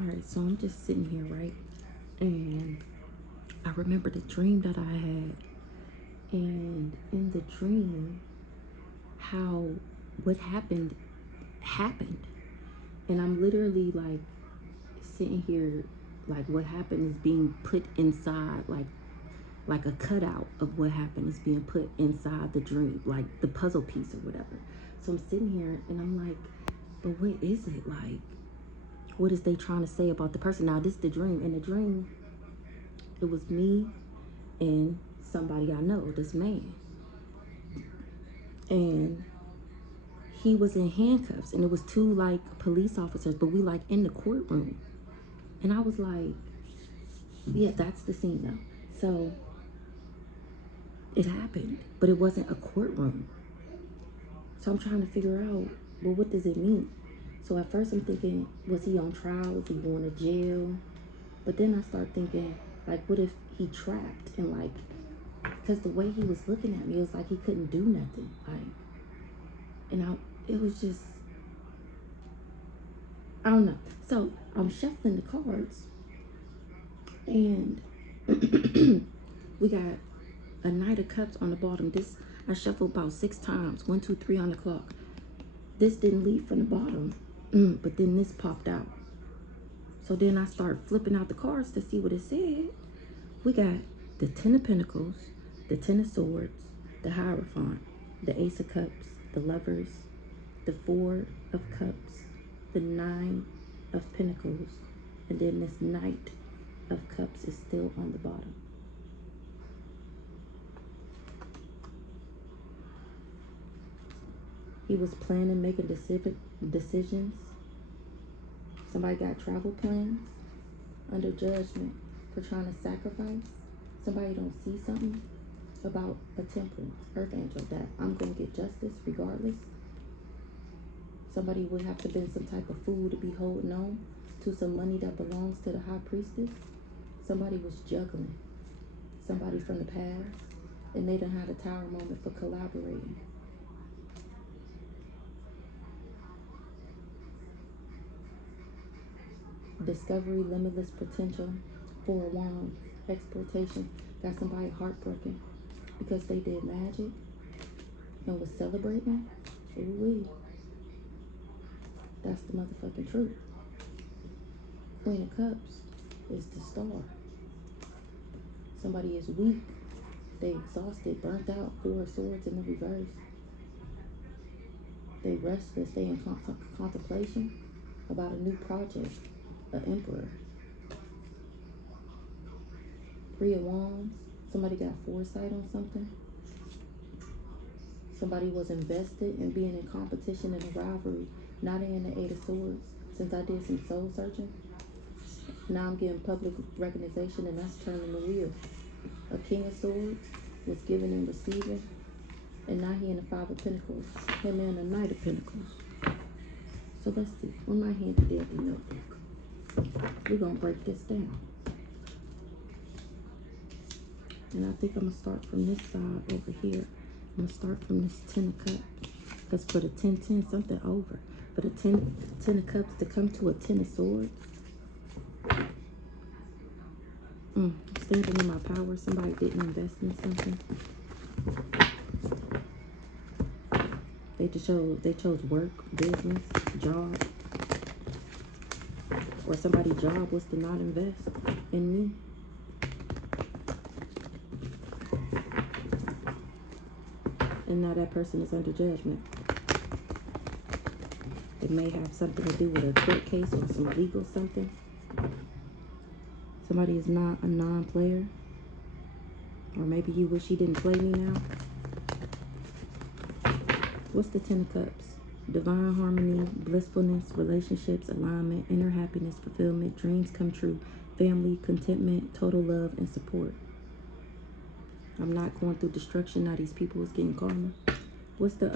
All right, so I'm just sitting here, right? And I remember the dream that I had. And in the dream, how what happened. And I'm literally like sitting here, like what happened is being put inside, like a cutout of what happened is being put inside the dream, like the puzzle piece or whatever. So I'm sitting here and I'm like, but what is it? Like, what is they trying to say about the person? Now this is the dream. In the dream, it was me and somebody I know, this man. And he was in handcuffs and it was two like police officers, but we like in the courtroom. And I was like, yeah, that's the scene though. So it happened, but it wasn't a courtroom. So I'm trying to figure out, well, what does it mean? So at first I'm thinking, was he on trial? Was he going to jail? But then I start thinking, like, what if he trapped and like, because the way he was looking at me, it was like he couldn't do nothing. Like, and it was just, I don't know. So I'm shuffling the cards and we got a Knight of Cups on the bottom. This, I shuffled about 6 times, 1, 2, 3 on the clock. This didn't leave from the bottom, but then this popped out. So then I start flipping out the cards to see what it said. We got the 10 of Pentacles, the 10 of Swords, the Hierophant, the Ace of Cups, the Lovers, the 4 of Cups, the 9 of Pentacles, and then this Knight of Cups is still on the bottom. He was planning making decisions. Somebody got travel plans, under judgment for trying to sacrifice. Somebody don't see something about a temperance, earth angel, that I'm going to get justice regardless. Somebody would have to been some type of fool to be holding on to some money that belongs to the high priestess. Somebody was juggling. Somebody from the past, and they done had a tower moment for collaborating. Discovery, limitless potential, 4 of Wands, exploitation. Got somebody heartbroken because they did magic and was celebrating. Ooh-wee. That's the motherfucking truth. Queen of Cups is the star. Somebody is weak. They exhausted, burnt out, 4 of Swords in the reverse. They restless. They in contemplation about a new project. An Emperor. 3 of Wands. Somebody got foresight on something. Somebody was invested in being in competition and a rivalry. Now they in the 8 of Swords. Since I did some soul searching, now I'm getting public recognition, and that's turning the wheel. A King of Swords was giving and receiving, and now he in the 5 of Pentacles. Him in the Knight of Pentacles. So let's see. On my handy dandy notebook, we're gonna break this down. And I think I'm gonna start from this side over here. I'm gonna start from this 10 of Cups. Because for the 10-10, something over. For the 10 of Cups to come to a 10 of Swords. Standing in my power. Somebody didn't invest in something. They chose work, business, job. Or somebody's job was to not invest in me. And now that person is under judgment. It may have something to do with a court case or some legal something. Somebody is not a non-player. Or maybe you wish he didn't play me now. What's the 10 of Cups? Divine harmony, blissfulness, relationships, alignment, inner happiness, fulfillment, dreams come true, family, contentment, total love, and support. I'm not going through destruction. Now these people is getting karma. What's the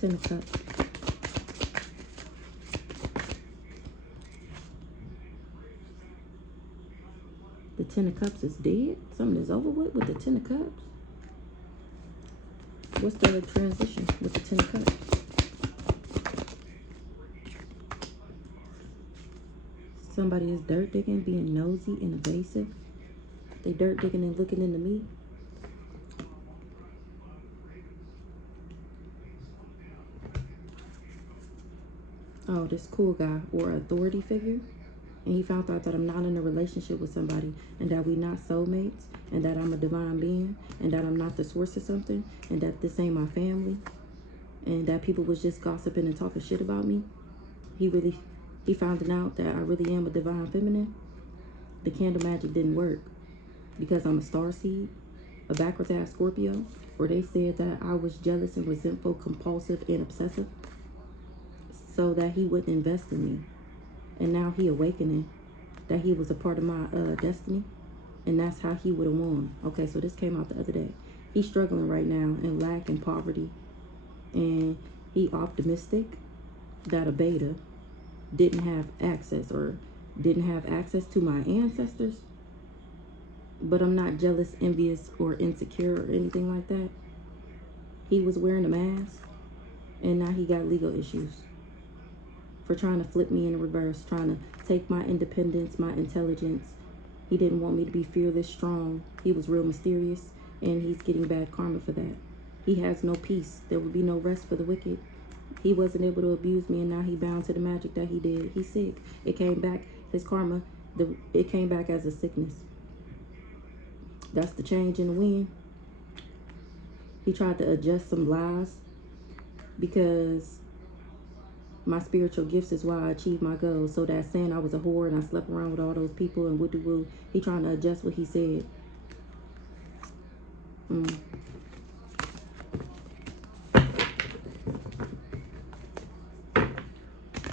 10 of Cups? The 10 of Cups is dead? Something is over with the 10 of Cups? What's the transition with the 10 of Cups? Somebody is dirt digging, being nosy and invasive. They dirt digging and looking into me. Oh, this cool guy or authority figure. And he found out that I'm not in a relationship with somebody, and that we not soulmates, and that I'm a divine being, and that I'm not the source of something, and that this ain't my family, and that people was just gossiping and talking shit about me. He found out that I really am a divine feminine. The candle magic didn't work because I'm a star seed, a backwards ass Scorpio, or they said that I was jealous and resentful, compulsive, and obsessive, so that he wouldn't invest in me. And now he awakening that he was a part of my destiny, and that's how he would have won. Okay, so this came out the other day. He's struggling right now in lack and poverty, and he optimistic that a beta didn't have access to my ancestors. But I'm not jealous, envious, or insecure or anything like that. He was wearing a mask, and now he got legal issues for trying to flip me in reverse, trying to take my independence, my intelligence. He didn't want me to be fearless, strong. He was real mysterious, and he's getting bad karma for that. He has no peace. There will be no rest for the wicked. He wasn't able to abuse me, and now he bound to the magic that he did. He's sick. It came back, his karma, it came back as a sickness. That's the change in the wind. He tried to adjust some lies because my spiritual gifts is why I achieved my goals. So that saying I was a whore and I slept around with all those people and woo-de-woo, he trying to adjust what he said.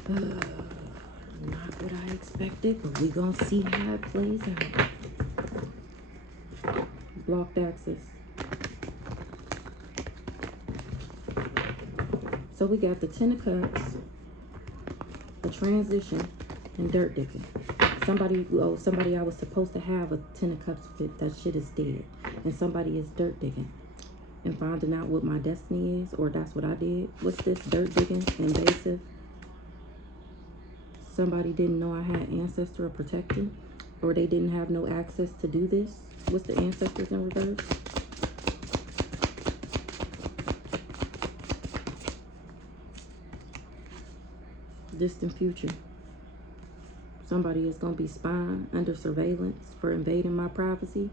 Not what I expected, but we gonna see how it plays out. Blocked access. So we got the Ten of Cups, the transition, and dirt digging. Somebody I was supposed to have a Ten of Cups with, that shit is dead. And somebody is dirt digging and finding out what my destiny is, or that's what I did. What's this? Dirt digging, invasive. Somebody didn't know I had ancestor of protection, or they didn't have no access to do this. What's the ancestors in reverse? Distant future. Somebody is going to be spying under surveillance for invading my privacy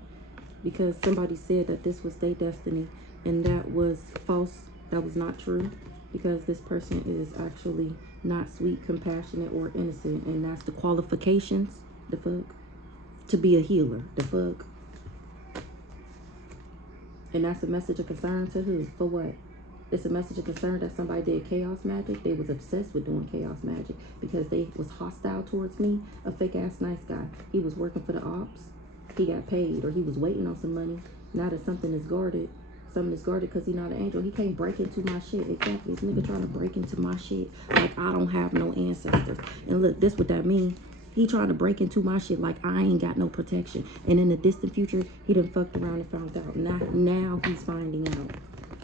because somebody said that this was their destiny, and that was false. That was not true, because this person is actually not sweet, compassionate, or innocent, and that's the qualifications, the fuck, to be a healer, the fuck. And that's a message of concern to who? For what? It's a message of concern that somebody did chaos magic. They was obsessed with doing chaos magic because they was hostile towards me. A fake ass nice guy. He was working for the ops. He got paid, or he was waiting on some money. Now that something is guarded because he's not an angel. He can't break into my shit. Exactly. This nigga trying to break into my shit like I don't have no ancestors. And look, this what that mean. He trying to break into my shit like I ain't got no protection. And in the distant future, he done fucked around and found out. Now he's finding out.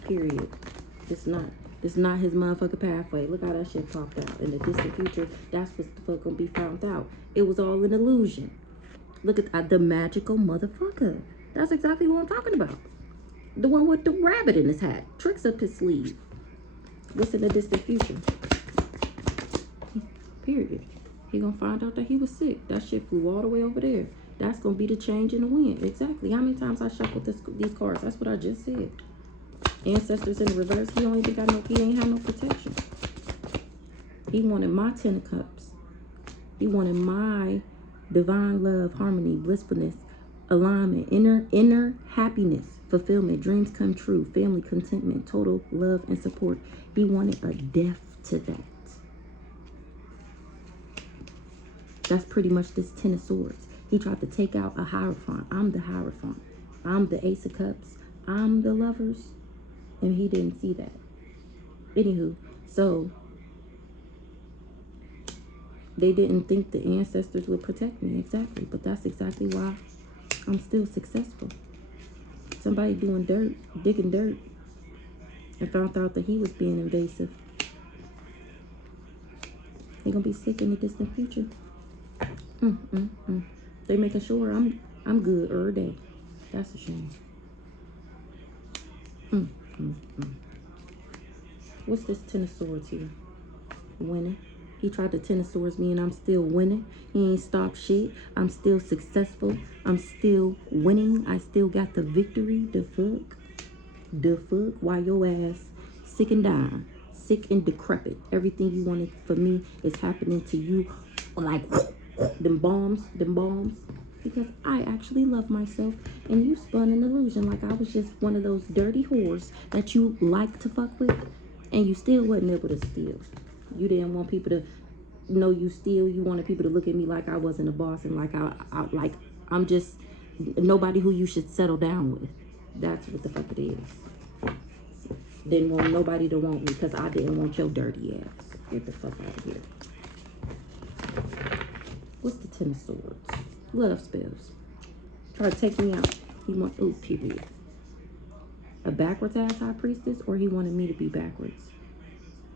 Period. It's not his motherfucking pathway. Look how that shit popped out. In the distant future, that's what's the fuck gonna be found out. It was all an illusion. Look at the magical motherfucker. That's exactly what I'm talking about. The one with the rabbit in his hat. Tricks up his sleeve. What's in the distant future? Period. He gonna find out that he was sick. That shit flew all the way over there. That's gonna be the change in the wind. Exactly. How many times I shuffled these cards? That's what I just said. Ancestors in the reverse. He ain't have no protection. He wanted my Ten of Cups. He wanted my divine love, harmony, blissfulness, alignment, inner happiness, fulfillment, dreams come true, family contentment, total love and support. He wanted a death to that. That's pretty much this Ten of Swords. He tried to take out a Hierophant. I'm the Hierophant. I'm the Ace of Cups. I'm the Lovers. And he didn't see that. Anywho, so they didn't think the ancestors would protect me. Exactly. But that's exactly why I'm still successful. Somebody doing dirt, digging dirt, and found out that he was being invasive. They're going to be sick in the distant future. Mm, mm, mm. They making sure I'm good every day. That's a shame. Mm, mm, mm. What's this Ten of Swords here? Winning. He tried to Ten of Swords me and I'm still winning. He ain't stopped shit. I'm still successful. I'm still winning. I still got the victory. The fuck? The fuck? Why your ass sick and dying? Sick and decrepit. Everything you wanted for me is happening to you. Like them bombs. Because I actually love myself and you spun an illusion like I was just one of those dirty whores that you like to fuck with and you still wasn't able to steal. You didn't want people to know you steal. You wanted people to look at me like I wasn't a boss and like I'm just nobody who you should settle down with. That's what the fuck it is. Didn't want nobody to want me because I didn't want your dirty ass. Get the fuck out of here. What's the Ten of Swords? Love spells. Try to take me out. He want, ooh, period. A backwards ass high priestess, or he wanted me to be backwards.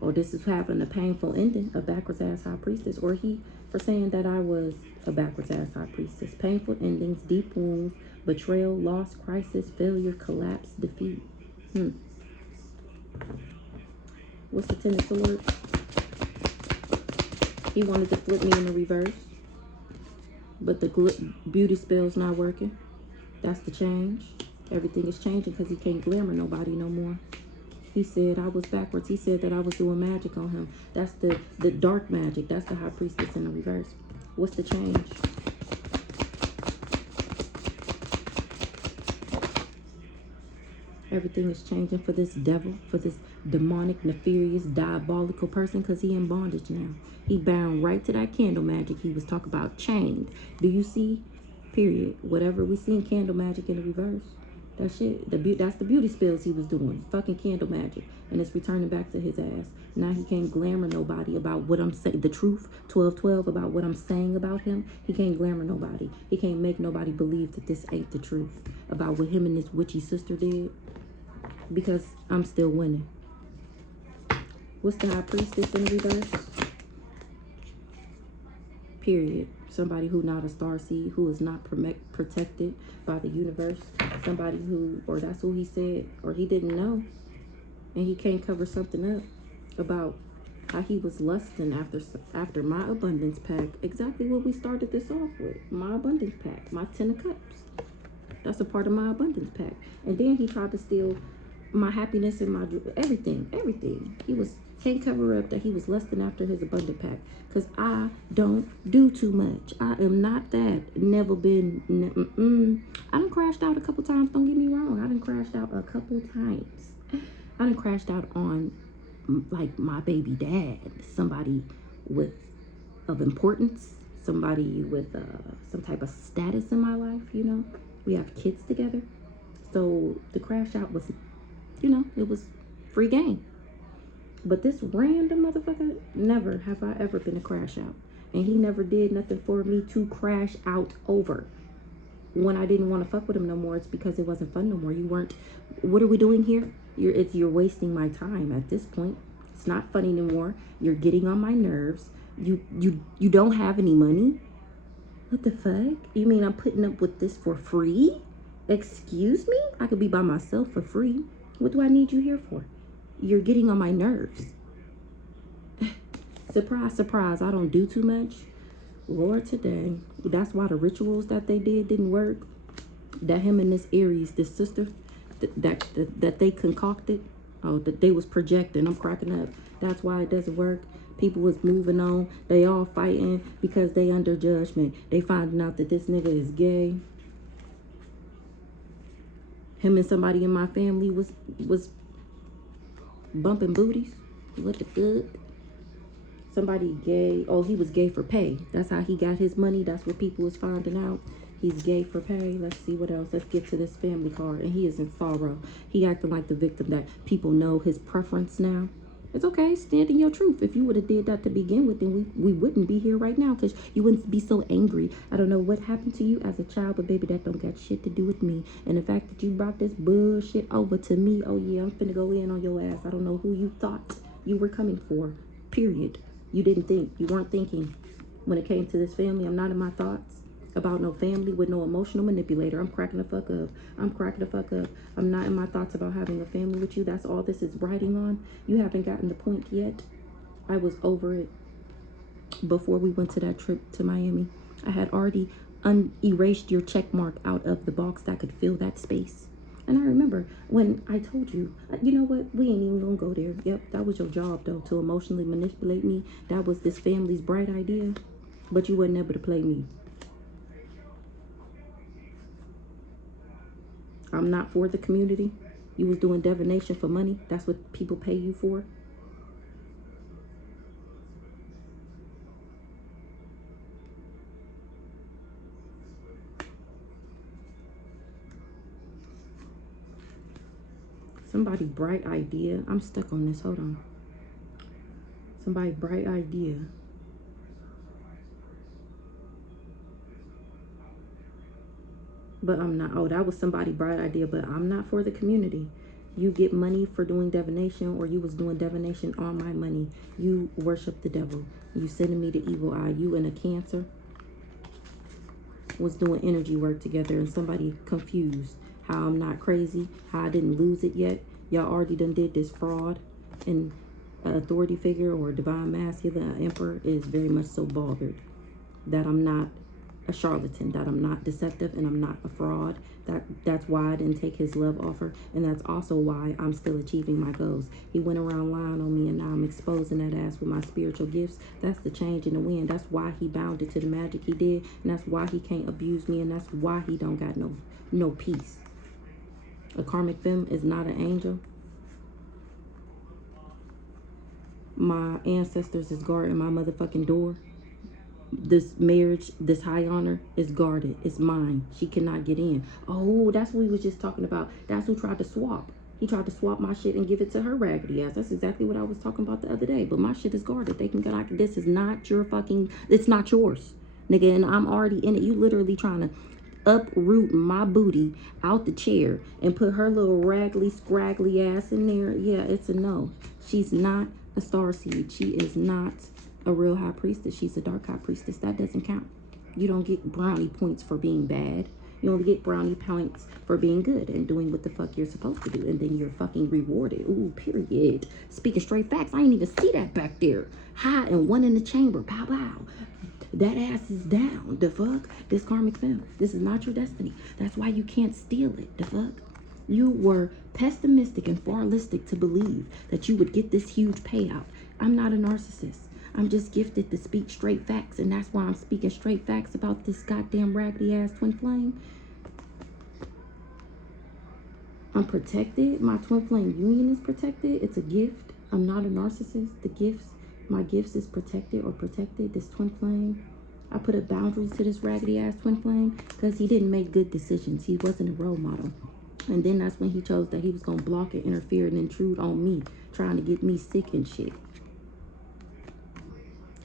Or this is having a painful ending, a backwards ass high priestess. Or he for saying that I was a backwards ass high priestess. Painful endings, deep wounds, betrayal, loss, crisis, failure, collapse, defeat. What's the Ten of Swords? He wanted to flip me in the reverse. But the beauty spell's not working. That's the change. Everything is changing because he can't glamour nobody no more. He said I was backwards. He said that I was doing magic on him. That's the dark magic. That's the high priestess in the reverse. What's the change? Everything is changing for this devil, for this demonic, nefarious, diabolical person because he in bondage now. He bound right to that candle magic he was talking about, chained. Do you see? Period. Whatever we see in candle magic in the reverse, that shit, that's the beauty spells he was doing. Fucking candle magic. And it's returning back to his ass. Now he can't glamour nobody about what I'm saying, the truth, 12-12, about what I'm saying about him. He can't glamour nobody. He can't make nobody believe that this ain't the truth about what him and his witchy sister did. Because I'm still winning. What's the high priestess in the reverse? Period. Somebody who not a starseed, who is not protected by the universe. Somebody who, or that's who he said, or he didn't know. And he can't cover something up about how he was lusting after my abundance pack. Exactly what we started this off with. My abundance pack. My 10 of cups. That's a part of my abundance pack. And then he tried to steal my happiness and my everything. He can't cover up that he was lusting after his abundant pack. Because I don't do too much. I am not that. Never been. I done crashed out a couple times. Don't get me wrong. I done crashed out a couple times. I done crashed out on like my baby dad. Somebody of importance. Somebody with some type of status in my life, you know. We have kids together. So the crash out was, you know, it was free game. But this random motherfucker, never have I ever been a crash out. And he never did nothing for me to crash out over. When I didn't want to fuck with him no more, it's because it wasn't fun no more. You weren't, what are we doing here? You're wasting my time at this point. It's not funny anymore. You're getting on my nerves. You don't have any money? What the fuck? You mean I'm putting up with this for free? Excuse me? I could be by myself for free. What do I need you here for? You're getting on my nerves. Surprise, surprise. I don't do too much. Lord, today. That's why the rituals that they didn't work. That him and this Aries, this sister, that they concocted. Oh, that they was projecting. I'm cracking up. That's why it doesn't work. People was moving on. They all fighting because they under judgment. They finding out that this nigga is gay. Him and somebody in my family was bumping booties. What the fuck? Somebody gay. Oh, he was gay for pay. That's how he got his money. That's what people was finding out. He's gay for pay. Let's see what else. Let's get to this family card. And he is in sorrow. He acting like the victim that people know his preference now. It's okay. Stand in your truth. If you would have did that to begin with, then we wouldn't be here right now because you wouldn't be so angry. I don't know what happened to you as a child, but baby, that don't got shit to do with me. And the fact that you brought this bullshit over to me, oh yeah, I'm finna go in on your ass. I don't know who you thought you were coming for. Period. You didn't think. You weren't thinking. when it came to this family. I'm not in my thoughts about no family with no emotional manipulator. I'm cracking the fuck up. I'm cracking the fuck up. I'm not in my thoughts about having a family with you. That's all this is writing on. You haven't gotten the point yet. I was over it before we went to that trip to Miami. I had already erased your check mark out of the box that could fill that space. And I remember when I told you, you know what, we ain't even gonna go there. Yep, that was your job though, to emotionally manipulate me. That was this family's bright idea, but you wasn't able to play me. I'm not for the community. You was doing divination for money. That's what people pay you for. Somebody bright idea. I'm stuck on this. Hold on. Somebody bright idea. But I'm not. Oh, that was somebody bright idea, but I'm not for the community. You get money for doing divination, or you was doing divination on my money. You worship the devil. You sending me the evil eye. You and a Cancer was doing energy work together, and somebody confused how I'm not crazy, how I didn't lose it yet. Y'all already done did this fraud, and an authority figure or a divine masculine, an emperor, is very much so bothered that I'm not a charlatan, that I'm not deceptive, and I'm not a fraud. That's why I didn't take his love offer, and that's also why I'm still achieving my goals. He went around lying on me, and now I'm exposing that ass with my spiritual gifts. That's the change in the wind. That's why he bounded to the magic he did, and that's why he can't abuse me, and that's why he don't got no peace. A karmic femme is not an angel. My ancestors is guarding my motherfucking door. This marriage, this high honor is guarded. It's mine. She cannot get in. Oh, that's what we was just talking about. That's who tried to swap. He tried to swap my shit and give it to her raggedy ass. That's exactly what I was talking about the other day. But my shit is guarded. They can get like, this is not your fucking, it's not yours, nigga. And I'm already in it. You literally trying to uproot my booty out the chair and put her little raggedy, scraggly ass in there. Yeah, it's a no. She's not a starseed. She is not a real high priestess. She's a dark high priestess. That doesn't count. You don't get brownie points for being bad. You only get brownie points for being good and doing what the fuck you're supposed to do, and then you're fucking rewarded. Ooh, period. Speaking straight facts, I ain't even see that back there. High and one in the chamber. Pow pow. That ass is down. The fuck? This karmic femme. This is not your destiny. That's why you can't steal it. The fuck? You were pessimistic and farlistic to believe that you would get this huge payout. I'm not a narcissist. I'm just gifted to speak straight facts, and that's why I'm speaking straight facts about this goddamn raggedy ass twin flame. I'm protected. My twin flame union is protected. It's a gift. I'm not a narcissist. The gifts, my gifts is protected or protected. This twin flame. I put up boundaries to this raggedy ass twin flame because he didn't make good decisions. He wasn't a role model. And then that's when he chose that he was going to block and interfere and intrude on me, trying to get me sick and shit.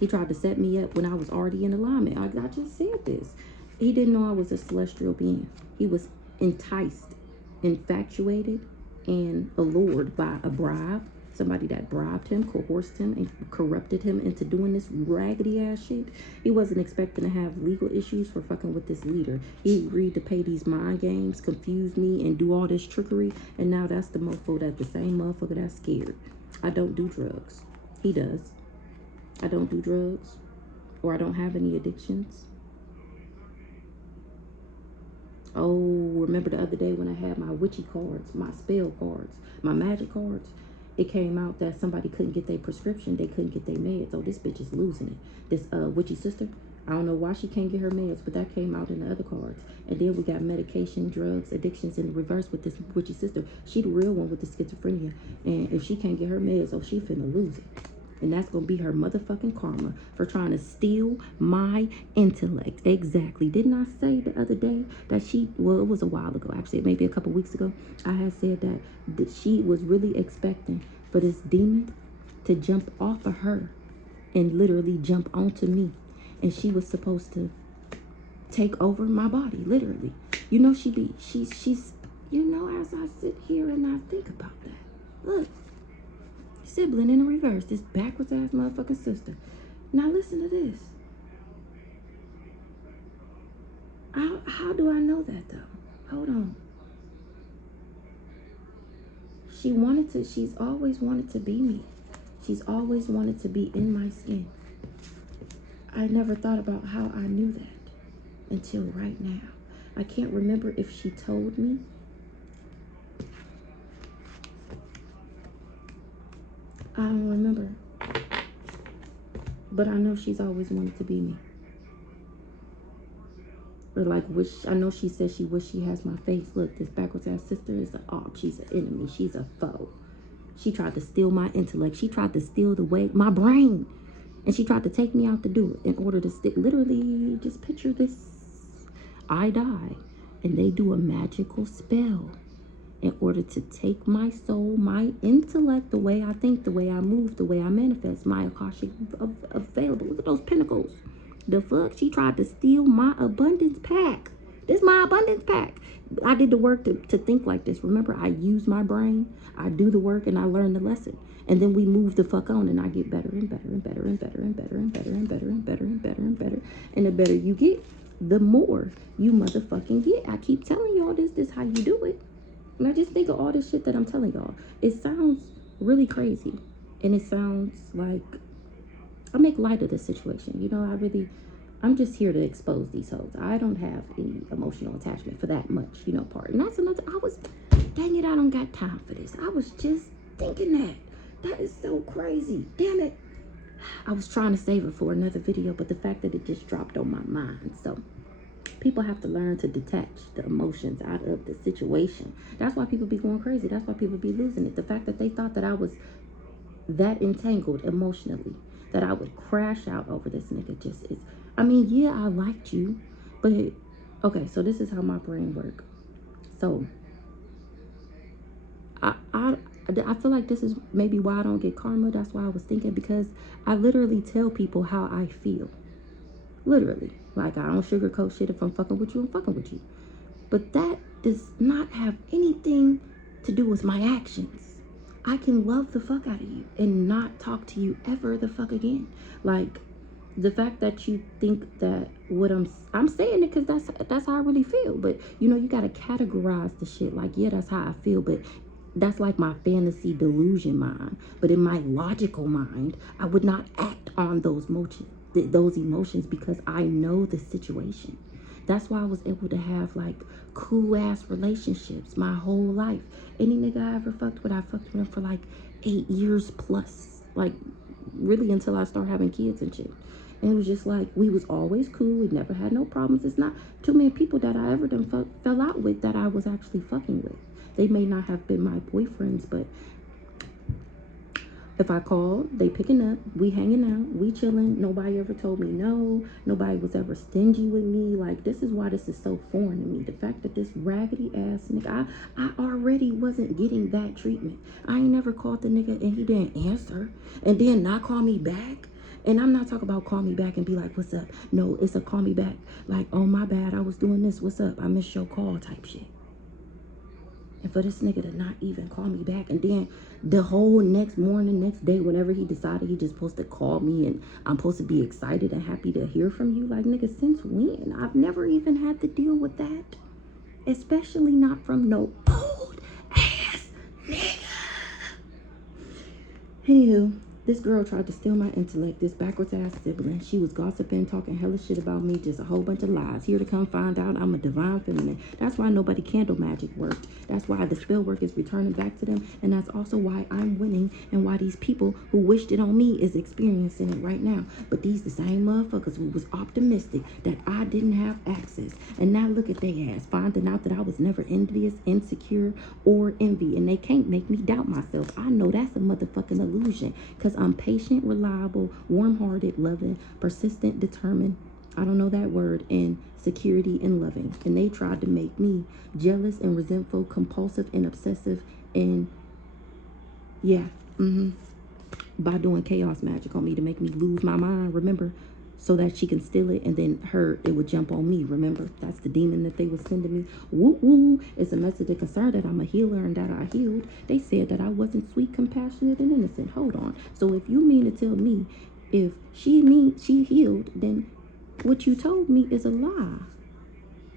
He tried to set me up when I was already in alignment. I just said this. He didn't know I was a celestial being. He was enticed, infatuated, and allured by a bribe. Somebody that bribed him, coerced him, and corrupted him into doing this raggedy ass shit. He wasn't expecting to have legal issues for fucking with this leader. He agreed to pay these mind games, confuse me, and do all this trickery. And now that's the mofo, that's the same motherfucker that's scared. I don't do drugs. He does. I don't do drugs, or I don't have any addictions. Oh, remember the other day when I had my witchy cards, my spell cards, my magic cards? It came out that somebody couldn't get their prescription. They couldn't get their meds. Oh, this bitch is losing it. This witchy sister, I don't know why she can't get her meds, but that came out in the other cards. And then we got medication, drugs, addictions in reverse with this witchy sister. She the real one with the schizophrenia. And if she can't get her meds, oh, she finna lose it. And that's going to be her motherfucking karma for trying to steal my intellect. Exactly. Didn't I say the other day that she, well, it was a while ago, actually, maybe a couple weeks ago, I had said that she was really expecting for this demon to jump off of her and literally jump onto me. And she was supposed to take over my body, literally. You know, she's, you know, as I sit here and I think about that, look. Sibling in the reverse, this backwards ass motherfucking sister. Now listen to this. How do I know that though? Hold on. She's always wanted to be me. She's always wanted to be in my skin. I never thought about how I knew that until right now. I can't remember if she told me. I don't remember. But I know she's always wanted to be me. Or like I know she says she wish she has my face. Look, this backwards ass sister is she's an enemy. She's a foe. She tried to steal my intellect. She tried to steal my brain. And she tried to take me out to do it in order to stick. Literally, just picture this. I die. And they do a magical spell in order to take my soul, my intellect, the way I think, the way I move, the way I manifest, my Akashic available. Look at those pinnacles. The fuck? She tried to steal my abundance pack. This is my abundance pack. I did the work to think like this. Remember, I use my brain. I do the work and I learn the lesson. And then we move the fuck on and I get better and better and better and better and better and better and better and better and better and better. And the better you get, the more you motherfucking get. I keep telling y'all this how you do it. And I just think of all this shit that I'm telling y'all. It sounds really crazy. And it sounds like I make light of the situation. You know, I'm just here to expose these hoes. I don't have any emotional attachment for that much, you know, part. And that's another, dang it, I don't got time for this. I was just thinking that. That is so crazy. Damn it. I was trying to save it for another video, but the fact that it just dropped on my mind. So people have to learn to detach the emotions out of the situation. That's why people be going crazy. That's why people be losing it. The fact that they thought that I was that entangled emotionally, that I would crash out over this nigga just is, I mean, yeah, I liked you, but okay, so this is how my brain works. So I feel like this is maybe why I don't get karma. That's why I was thinking, because I literally tell people how I feel. Literally. Like, I don't sugarcoat shit. If I'm fucking with you, I'm fucking with you. But that does not have anything to do with my actions. I can love the fuck out of you and not talk to you ever the fuck again. Like, the fact that you think that what I'm saying it because that's how I really feel. But, you know, you got to categorize the shit. Like, yeah, that's how I feel. But that's like my fantasy delusion mind. But in my logical mind, I would not act on those emotions because I know the situation. That's why I was able to have like cool ass relationships my whole life. Any nigga I ever fucked with, I fucked with him for like 8 years plus. Like really until I started having kids and shit. And it was just like, we was always cool. We never had no problems. It's not too many people that I ever fell out with that I was actually fucking with. They may not have been my boyfriends, but if I call, they picking up, we hanging out, we chilling. Nobody ever told me no. Nobody was ever stingy with me. Like, this is why this is so foreign to me. The fact that this raggedy ass nigga, I already wasn't getting that treatment. I ain't never called the nigga and he didn't answer. And then not call me back. And I'm not talking about call me back and be like, what's up? No, it's a call me back. Like, oh, my bad, I was doing this. What's up? I missed your call type shit. And for this nigga to not even call me back. And then the whole next morning, next day, whenever he decided he just supposed to call me and I'm supposed to be excited and happy to hear from you. Like, nigga, since when? I've never even had to deal with that. Especially not from no old ass nigga. Anywho, this girl tried to steal my intellect, this backwards ass sibling. She was gossiping, talking hella shit about me, just a whole bunch of lies. Here to come find out I'm a divine feminine. That's why nobody candle magic worked. That's why the spell work is returning back to them. And that's also why I'm winning and why these people who wished it on me is experiencing it right now. But these the same motherfuckers who was optimistic that I didn't have access. And now look at their ass, finding out that I was never envious, insecure, or envy. And they can't make me doubt myself. I know that's a motherfucking illusion. Because I'm patient, reliable, warm-hearted, loving, persistent, determined. I don't know that word. And security and loving. And they tried to make me jealous and resentful, compulsive and obsessive. And yeah, by doing chaos magic on me to make me lose my mind, remember? So that she can steal it and then it would jump on me, remember? That's the demon that they were sending me. Woo woo. It's a message of concern that I'm a healer and that I healed. They said that I wasn't sweet, compassionate, and innocent. Hold on. So if you mean to tell me if she healed, then what you told me is a lie.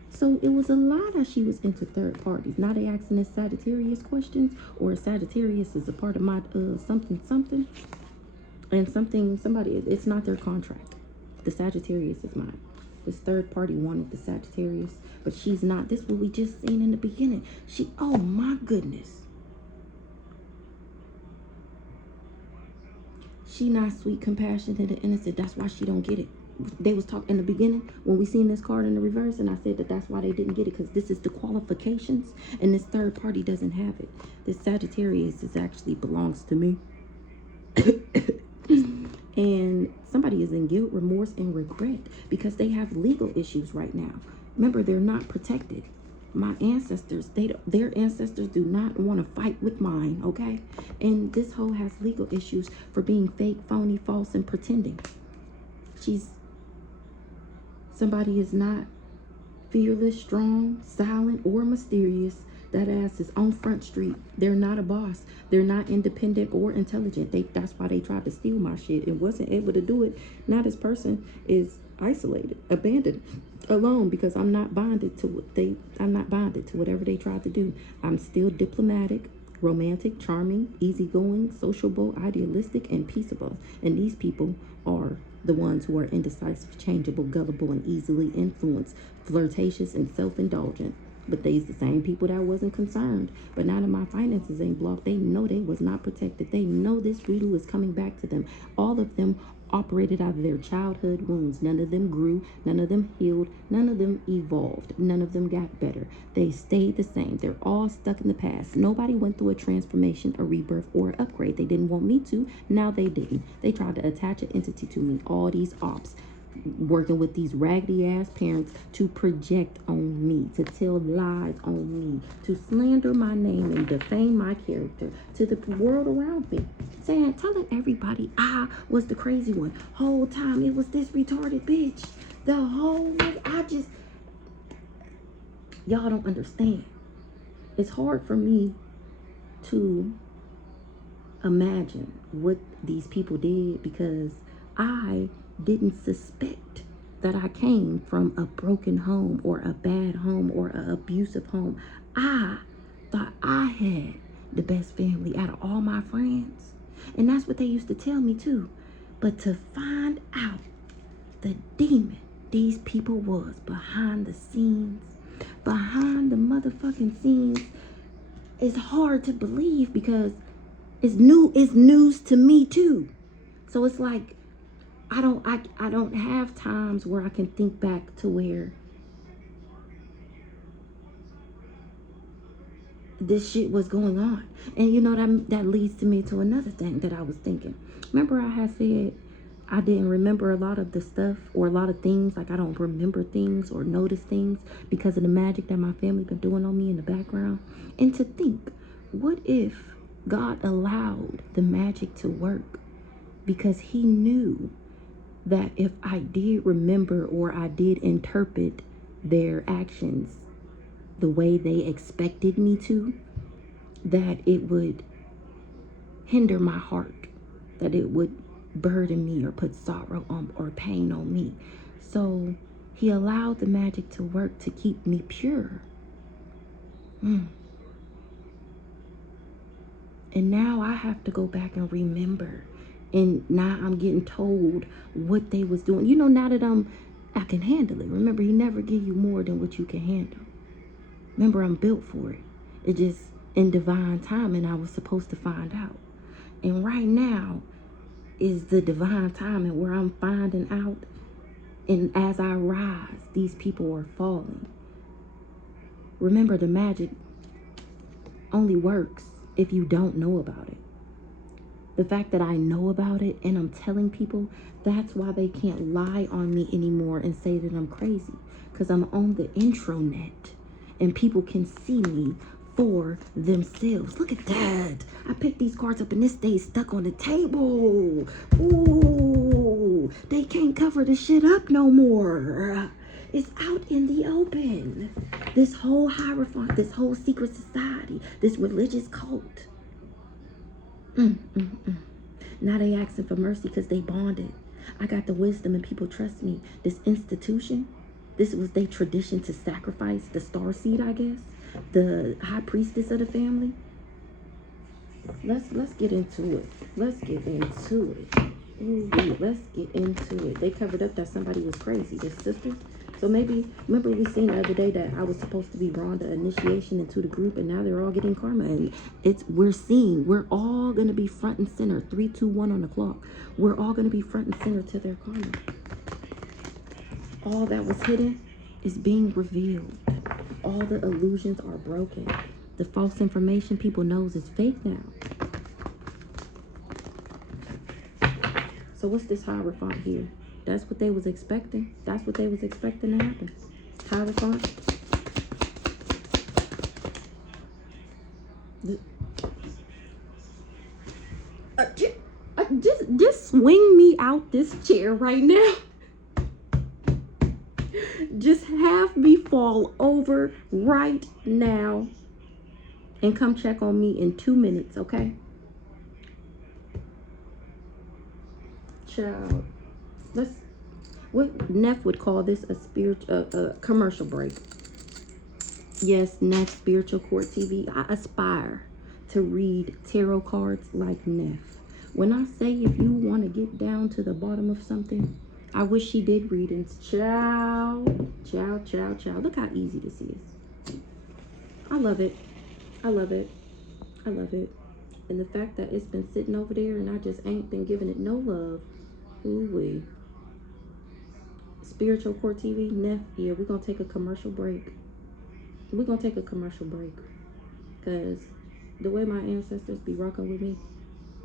So it was a lot that she was into third parties. Now they asking this Sagittarius questions, or Sagittarius is a part of my something something, and somebody. It's not their contract. The Sagittarius is mine. This third party wanted the Sagittarius, but she's not. This is what we just seen in the beginning. She, oh my goodness, she not sweet, compassionate, and innocent. That's why she don't get it. They was talking in the beginning when we seen this card in the reverse, and I said that that's why they didn't get it, because this is the qualifications, and this third party doesn't have it. This Sagittarius is actually belongs to me. And somebody is in guilt, remorse, and regret because they have legal issues right now. Remember, they're not protected. My ancestors, their ancestors do not want to fight with mine, okay? And this hoe has legal issues for being fake, phony, false, and pretending. Somebody is not fearless, strong, silent, or mysterious. That ass is on Front Street. They're not a boss. They're not independent or intelligent. That's why they tried to steal my shit and wasn't able to do it. Now this person is isolated, abandoned, alone, because I'm not bonded to whatever they tried to do. I'm still diplomatic, romantic, charming, easygoing, sociable, idealistic, and peaceable. And these people are the ones who are indecisive, changeable, gullible, and easily influenced, flirtatious, and self-indulgent. But they's the same people that wasn't concerned. But now that my finances ain't blocked, they know they was not protected. They know this voodoo is coming back to them. All of them operated out of their childhood wounds. None of them grew. None of them healed. None of them evolved. None of them got better. They stayed the same. They're all stuck in the past. Nobody went through a transformation, a rebirth, or an upgrade. They didn't want me to. Now they didn't. They tried to attach an entity to me. All these ops, working with these raggedy ass parents to project on me, to tell lies on me, to slander my name and defame my character to the world around me, telling everybody I was the crazy one. Whole time it was this retarded bitch. The whole, y'all don't understand. It's hard for me to imagine what these people did, because I didn't suspect that I came from a broken home or a bad home or an abusive home. I thought I had the best family out of all my friends. And that's what they used to tell me too. But to find out the demon these people was behind the scenes, behind the motherfucking scenes, is hard to believe, because it's news to me too. So it's like, I don't have times where I can think back to where this shit was going on. And you know, that leads to me to another thing that I was thinking. Remember I had said I didn't remember a lot of the stuff, or a lot of things, like I don't remember things or notice things because of the magic that my family been doing on me in the background. And to think, what if God allowed the magic to work because he knew that if I did remember, or I did interpret their actions the way they expected me to, that it would hinder my heart, that it would burden me or put sorrow on or pain on me. So he allowed the magic to work to keep me pure. And now I have to go back and remember. And now I'm getting told what they was doing. You know, now that I can handle it. Remember, he never give you more than what you can handle. Remember, I'm built for it. It just in divine time, and I was supposed to find out. And right now is the divine time, and where I'm finding out. And as I rise, these people are falling. Remember, the magic only works if you don't know about it. The fact that I know about it and I'm telling people, that's why they can't lie on me anymore and say that I'm crazy. Because I'm on the intranet and people can see me for themselves. Look at that. I picked these cards up and this stays stuck on the table. Ooh, they can't cover the shit up no more. It's out in the open. This whole hierophant, this whole secret society, this religious cult. Now they asking for mercy because they bonded. I got the wisdom and people trust me. This institution, This was their tradition to sacrifice the star seed, I guess. The high priestess of the family. Let's get into it. Let's get into it. Ooh, let's get into it. They covered up that somebody was crazy. Their sister. So maybe, remember we seen the other day that I was supposed to be Rhonda initiation into the group, and now they're all getting karma. And we're all going to be front and center. 3, 2, 1 on the clock. We're all going to be front and center to their karma. All that was hidden is being revealed. All the illusions are broken. The false information people knows is fake now. So what's this Hierophant here? That's what they was expecting. That's what they was expecting to happen. Hierophant. Just swing me out this chair right now. Just have me fall over right now and come check on me in 2 minutes, okay? Child, what Neff would call this a commercial break. Yes, Neff Spiritual Court TV. I aspire to read tarot cards like Neff. When I say if you want to get down to the bottom of something, I wish she did readings. Ciao. Look how easy this is. I love it. I love it. I love it. And the fact that it's been sitting over there and I just ain't been giving it no love. Ooh-wee. Spiritual Court TV, Neff, yeah, we're going to take a commercial break. We're going to take a commercial break. Because the way my ancestors be rocking with me,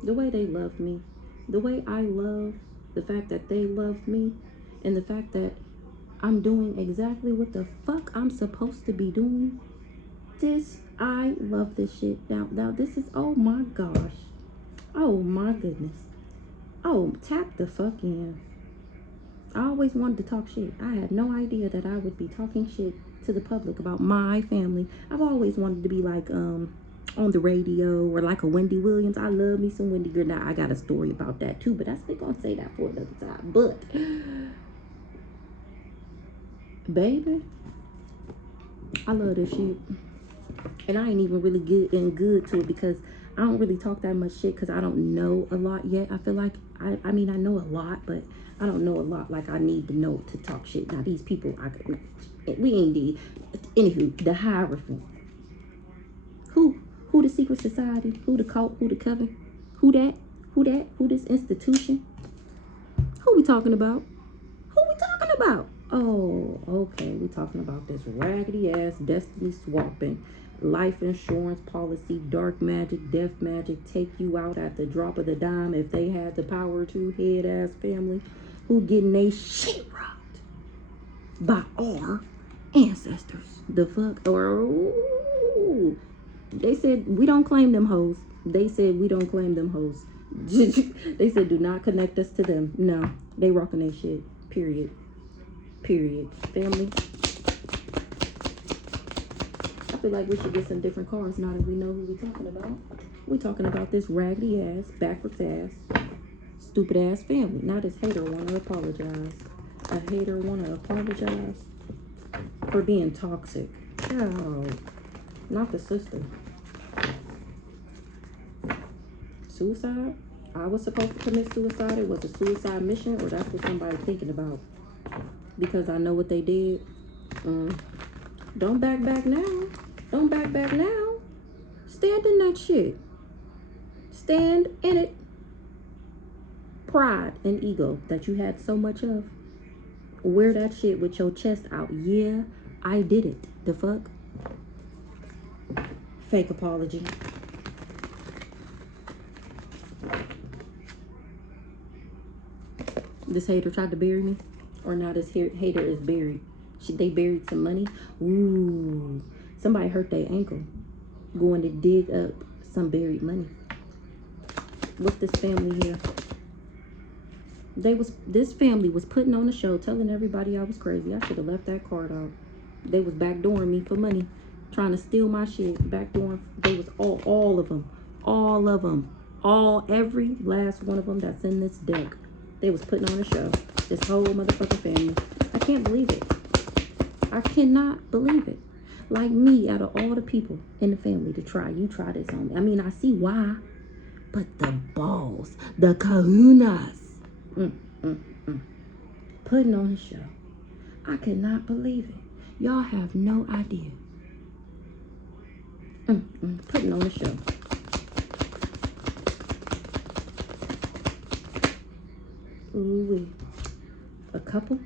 the way they love me, the way I love, the fact that they love me, and the fact that I'm doing exactly what the fuck I'm supposed to be doing. I love this shit. Now this is, oh my gosh. Oh my goodness. Oh, tap the fuck in. I always wanted to talk shit. I had no idea that I would be talking shit to the public about my family. I've always wanted to be like, on the radio or like a Wendy Williams. I love me some Wendy Girl. Now I got a story about that too, but I still gonna say that for another time. But baby, I love this shit. And I ain't even really getting good to it because I don't really talk that much shit because I don't know a lot yet. I feel like, I mean, I know a lot, but I don't know a lot like I need to know to talk shit. Now, these people, we ain't need. Anywho, the Hierophant. Who the secret society? Who the cult? Who the coven? Who that? Who this institution? Who we talking about? Who we talking about? Oh, okay. We talking about this raggedy ass destiny swapping life insurance policy, dark magic, death magic, take you out at the drop of the dime if they had the power to, head ass family who getting they shit robbed by our ancestors. The fuck? Or ooh, they said we don't claim them hoes. They said we don't claim them hoes. They said do not connect us to them. No, they rocking their shit. Period. Family. I feel like we should get some different cards now that we know who we're talking about. We're talking about this raggedy ass, backwards ass, stupid ass family. Now this hater want to apologize. A hater want to apologize for being toxic. Oh, not the sister. Suicide? I was supposed to commit suicide. It was a suicide mission, or that's what somebody's thinking about. Because I know what they did. Don't back now. Don't back now. Stand in that shit. Stand in it. Pride and ego that you had so much of. Wear that shit with your chest out. Yeah, I did it. The fuck? Fake apology. This hater tried to bury me. Or now this hater is buried. They buried some money. Ooh. Somebody hurt their ankle going to dig up some buried money. What's this family here? This family was putting on a show, telling everybody I was crazy. I should have left that card out. They was backdooring me for money, trying to steal my shit. Backdooring. They was all of them. Every last one of them that's in this deck. They was putting on a show. This whole motherfucking family. I can't believe it. I cannot believe it. Like me, out of all the people in the family to try, you try this on me. I mean, I see why, but the balls, the kahunas, putting on a show. I cannot believe it. Y'all have no idea. Putting on a show. Ooh-wee. A couple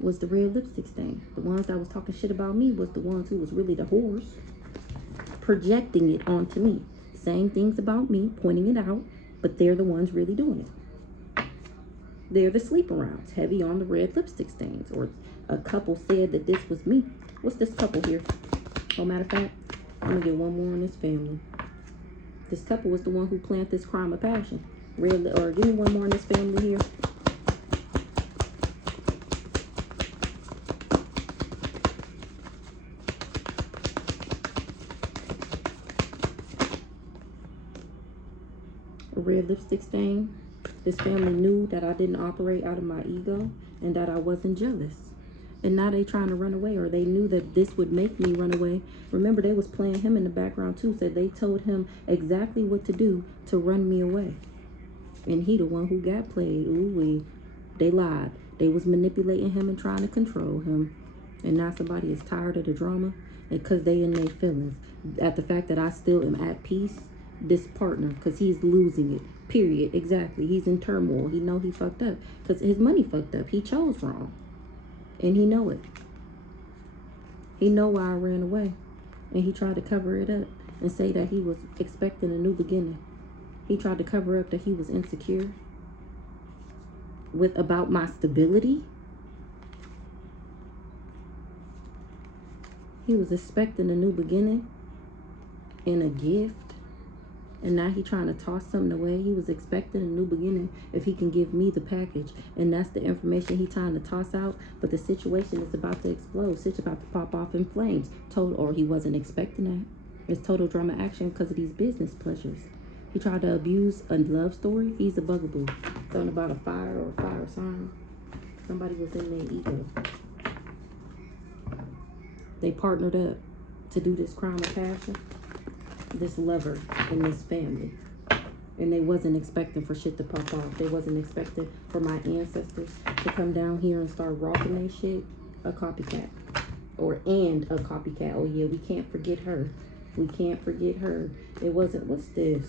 was the red lipstick stain. The ones that was talking shit about me was the ones who was really the whores, projecting it onto me, saying things about me, pointing it out, but they're the ones really doing it. They're the sleep-arounds, heavy on the red lipstick stains. Or a couple said that this was me. What's this couple here? Oh, matter of fact, I'm gonna get one more on this family. This couple was the one who planned this crime of passion. Or give me one more on this family here. A red lipstick stain. This family knew that I didn't operate out of my ego and that I wasn't jealous. And now they trying to run away, or they knew that this would make me run away. Remember, they was playing him in the background too, so they told him exactly what to do to run me away. And he the one who got played. Ooh-wee. They lied. They was manipulating him and trying to control him. And now somebody is tired of the drama because they in their feelings. At the fact that I still am at peace, this partner, because he's losing it. Period. Exactly. He's in turmoil. He know he fucked up because his money fucked up. He chose wrong. And he know it. He know why I ran away. And he tried to cover it up and say that he was expecting a new beginning. He tried to cover up that he was insecure about my stability. He was expecting a new beginning and a gift. And now he trying to toss something away. He was expecting a new beginning if he can give me the package. And that's the information he trying to toss out. But the situation is about to explode. It's about to pop off in flames. Or he wasn't expecting that. It's total drama action because of these business pleasures. He tried to abuse a love story. He's a bugaboo. Something about a fire or a fire sign. Somebody was in their ego. They partnered up to do this crime of passion. This lover in this family, and they wasn't expecting for shit to pop off. They wasn't expecting for my ancestors to come down here and start rocking their shit. A copycat, and a copycat. Oh yeah, we can't forget her. We can't forget her. It wasn't. What's this?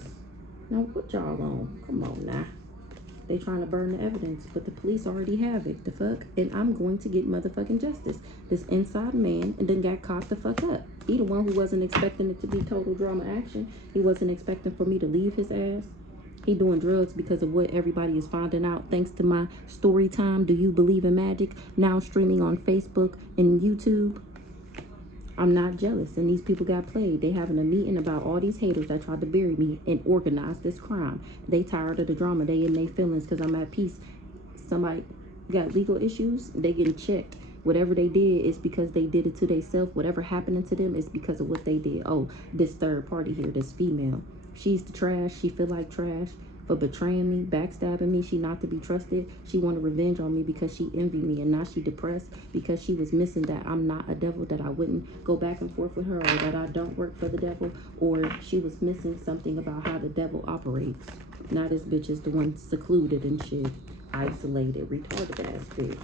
Now what y'all on? Come on now. They trying to burn the evidence, but the police already have it. The fuck? And I'm going to get motherfucking justice. This inside man and then got caught the fuck up. He the one who wasn't expecting it to be total drama action. He wasn't expecting for me to leave his ass. He doing drugs because of what everybody is finding out. Thanks to my story time, Do You Believe in Magic? Now streaming on Facebook and YouTube. I'm not jealous, and these people got played. They having a meeting about all these haters that tried to bury me and organize this crime. They tired of the drama. They in their feelings because I'm at peace. Somebody got legal issues. They getting checked. Whatever they did is because they did it to themselves. Whatever happening to them is because of what they did. Oh, this third party here, this female. She's the trash. She feel like trash for betraying me, backstabbing me. She not to be trusted. She wanted revenge on me because she envied me, and now she depressed because she was missing that I'm not a devil, that I wouldn't go back and forth with her, or that I don't work for the devil, or she was missing something about how the devil operates. Now this bitch is the one secluded and shit, isolated, retarded ass bitch.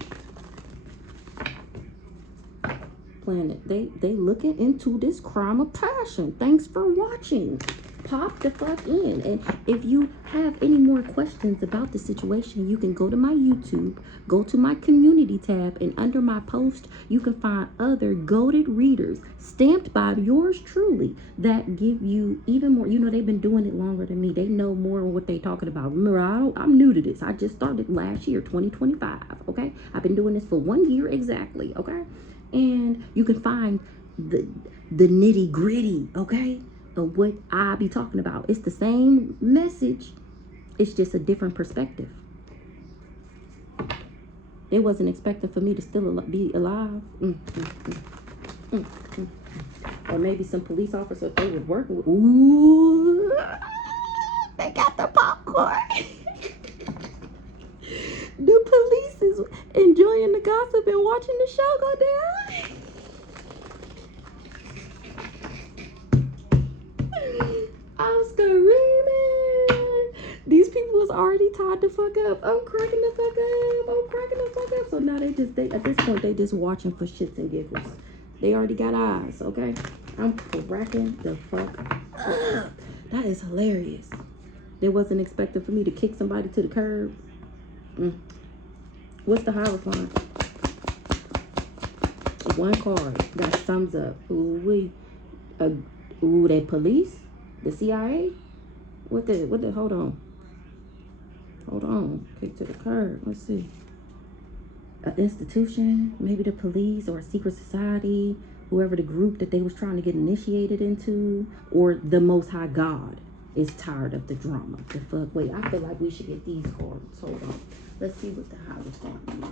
Planet, they looking into this crime of passion. Thanks for watching. Pop the fuck in. And if you have any more questions about the situation, you can go to my YouTube, go to my community tab, and under my post you can find other goated readers stamped by yours truly that give you even more. You know, they've been doing it longer than me. They know more of what they talking about. Remember, I'm new to this. I just started last year, 2025. Okay, I've been doing this for 1 year exactly. Okay, and you can find the nitty gritty, okay, of what I be talking about. It's the same message. It's just a different perspective. They wasn't expecting for me to still be alive. Or maybe some police officers they were working with. Ooh, they got the popcorn. The police is enjoying the gossip and watching the show go down. already tied the fuck up. I'm cracking the fuck up. I'm cracking the fuck up. So now they at this point, they just watching for shits and giggles. They already got eyes, okay? I'm cracking the fuck up. That is hilarious. They wasn't expecting for me to kick somebody to the curb. What's the Hierophant? One card. Got thumbs up. Ooh, they police? The CIA? What the, hold on. Kick to the curb. Let's see. An institution, maybe the police or a secret society, whoever the group that they was trying to get initiated into, or the Most High God is tired of the drama. The fuck? Wait, I feel like we should get these cards. Hold on. Let's see what the Hierophant is.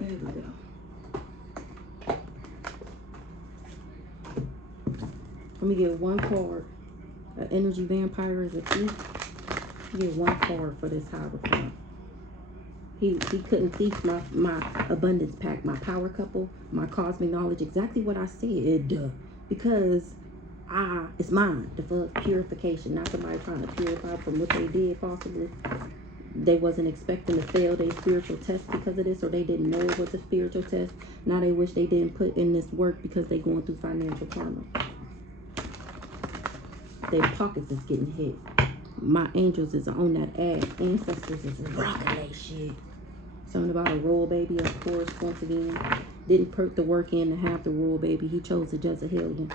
There we go. Let me get one card. An energy vampire is a thief. Get one card for this Hierophant. He couldn't thief my abundance pack, my power couple, my cosmic knowledge, exactly what I said. Because it's mine. The fuck purification. Not somebody trying to purify from what they did possibly. They wasn't expecting to fail their spiritual test because of this, or they didn't know it was a spiritual test. Now they wish they didn't put in this work because they going through financial karma. Their pockets is getting hit. My angels is on that ass. Ancestors is rocking that shit. Something about a royal baby, of course, once again. Didn't put the work in to have the royal baby. He chose a Jezebelian.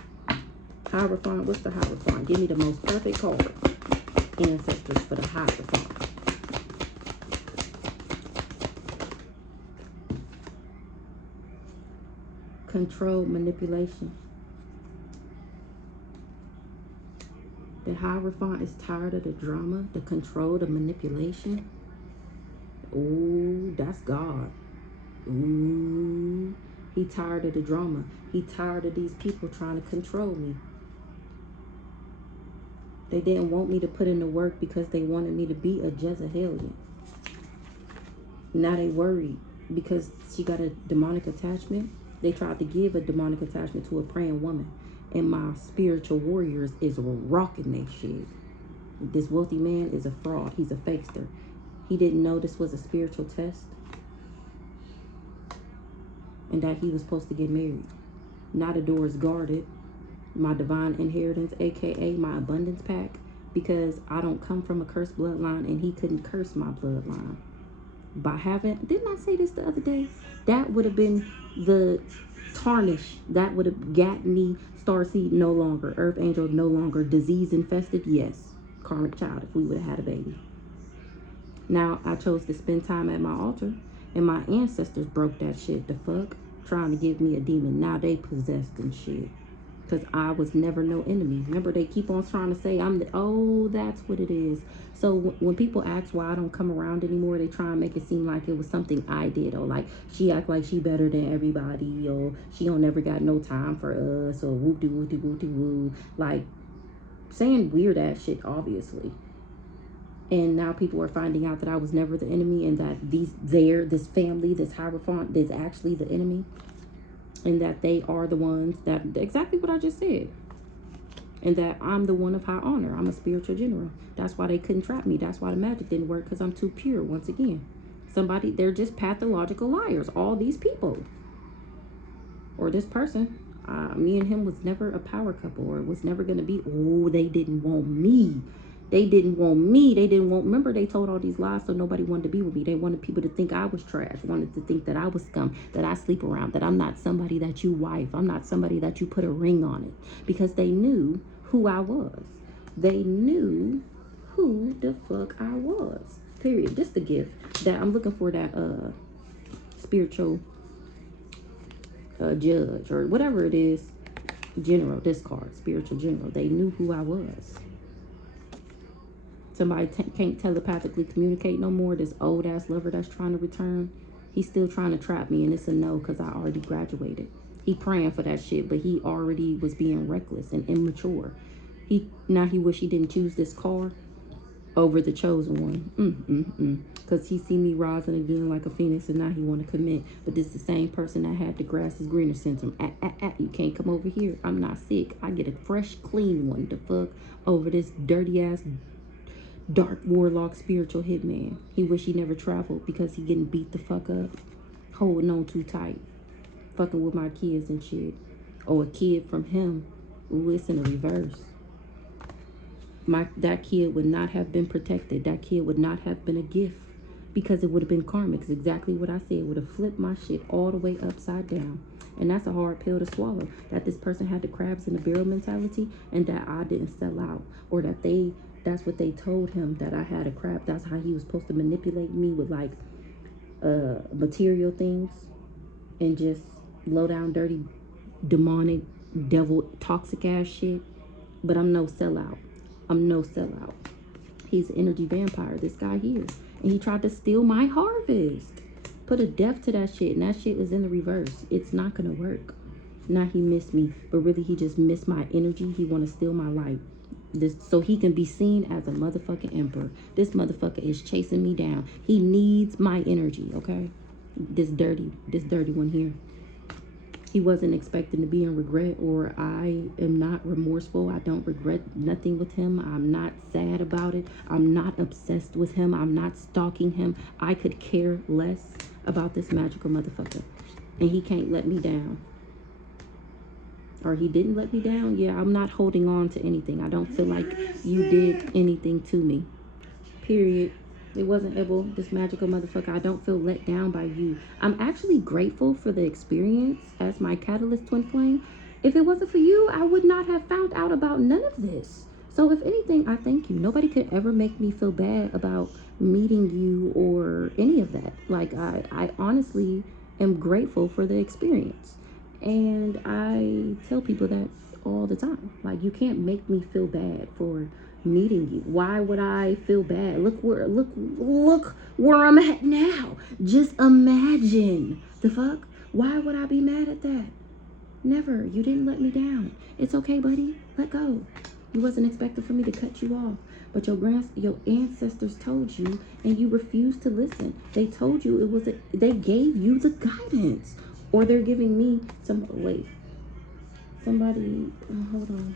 Hierophant, what's the Hierophant? Give me the most perfect card. Ancestors for the Hierophant. Control, manipulation. The Hierophant is tired of the drama, the control, the manipulation. Ooh, that's God. Ooh, he tired of the drama. He tired of these people trying to control me. They didn't want me to put in the work because they wanted me to be a Jezebelian. Now they worried because she got a demonic attachment. They tried to give a demonic attachment to a praying woman. And my spiritual warriors is rocking that shit. This wealthy man is a fraud. He's a fakester. He didn't know this was a spiritual test. And that he was supposed to get married. Now the door is guarded. My divine inheritance, aka my abundance pack. Because I don't come from a cursed bloodline and he couldn't curse my bloodline. By having, didn't I say this the other day? That would have been the tarnish. That would have got me. Starseed no longer. Earth angel no longer. Disease infested, yes. Karmic child if we would have had a baby. Now I chose to spend time at my altar. And my ancestors broke that shit. The fuck? Trying to give me a demon. Now they possessed and shit. Because I was never no enemy. Remember, they keep on trying to say I'm the... Oh, that's what it is. So when people ask why I don't come around anymore, they try and make it seem like it was something I did. Or like, she act like she better than everybody. Or she don't never got no time for us. Or whoop-de-whoop-de-whoop-de-woo. Like, saying weird ass shit, obviously. And now people are finding out that I was never the enemy. And that this family, this Hierophant is actually the enemy. And that they are the ones that... Exactly what I just said. And that I'm the one of high honor. I'm a spiritual general. That's why they couldn't trap me. That's why the magic didn't work. Because I'm too pure, once again. They're just pathological liars. All these people. Or this person. Me and him was never a power couple. Or it was never going to be. Oh, they didn't want me. They didn't want me. They didn't want... Remember, they told all these lies so nobody wanted to be with me. They wanted people to think I was trash. Wanted to think that I was scum. That I sleep around. That I'm not somebody that you wife. I'm not somebody that you put a ring on it. Because they knew who I was. They knew who the fuck I was. Period. Just the gift. That I'm looking for that spiritual judge. Or whatever it is. General. This card. Spiritual general. They knew who I was. Somebody can't telepathically communicate no more. This old ass lover that's trying to return. He's still trying to trap me. And it's a no because I already graduated. He praying for that shit. But he already was being reckless and immature. Now he wish he didn't choose this car. over the chosen one. Because he see me rising again like a phoenix, and now he want to commit. But this is the same person that had the grass is greener syndrome. You can't come over here. I'm not sick. I get a fresh, clean one to fuck over this dirty ass dark warlock spiritual hitman. He wish he never traveled because he getting beat the fuck up, holding on too tight, fucking with my kids and shit. Or a kid from him. Ooh, it's in the reverse. That kid would not have been protected. That kid would not have been a gift, because it would have been karmic. It's exactly what I said. It would have flipped my shit all the way upside down. And that's a hard pill to swallow. That this person had the crabs in the barrel mentality, and that I didn't sell out. Or that that's what they told him, that I had a crab. That's how he was supposed to manipulate me with like material things, and just low down, dirty, demonic, devil, toxic ass shit. But I'm no sellout. I'm no sellout. He's an energy vampire, this guy here. And he tried to steal my harvest. Put a death to that shit. And that shit is in the reverse. It's not going to work. Now he missed me. But really, he just missed my energy. He want to steal my life. So he can be seen as a motherfucking emperor. This motherfucker is chasing me down. He needs my energy, okay? This dirty one here. He wasn't expecting to be in regret, or I am not remorseful. I don't regret nothing with him. I'm not sad about it. I'm not obsessed with him. I'm not stalking him. I could care less about this magical motherfucker. And he can't let me down. Or he didn't let me down. Yeah, I'm not holding on to anything. I don't feel like you did anything to me. Period. It wasn't able, this magical motherfucker. I don't feel let down by you. I'm actually grateful for the experience as my catalyst twin flame. If it wasn't for you, I would not have found out about none of this. So if anything, I thank you. Nobody could ever make me feel bad about meeting you or any of that. Like, I honestly am grateful for the experience. And I tell people that all the time. Like, you can't make me feel bad for meeting you. Why would I feel bad? Look where I'm at now. Just imagine. The fuck? Why would I be mad at that? Never. You didn't let me down. It's okay, buddy. Let go. You wasn't expecting for me to cut you off. But your ancestors told you, and you refused to listen. They told you it was they gave you the guidance. Or they're giving me some, wait. Somebody, hold on.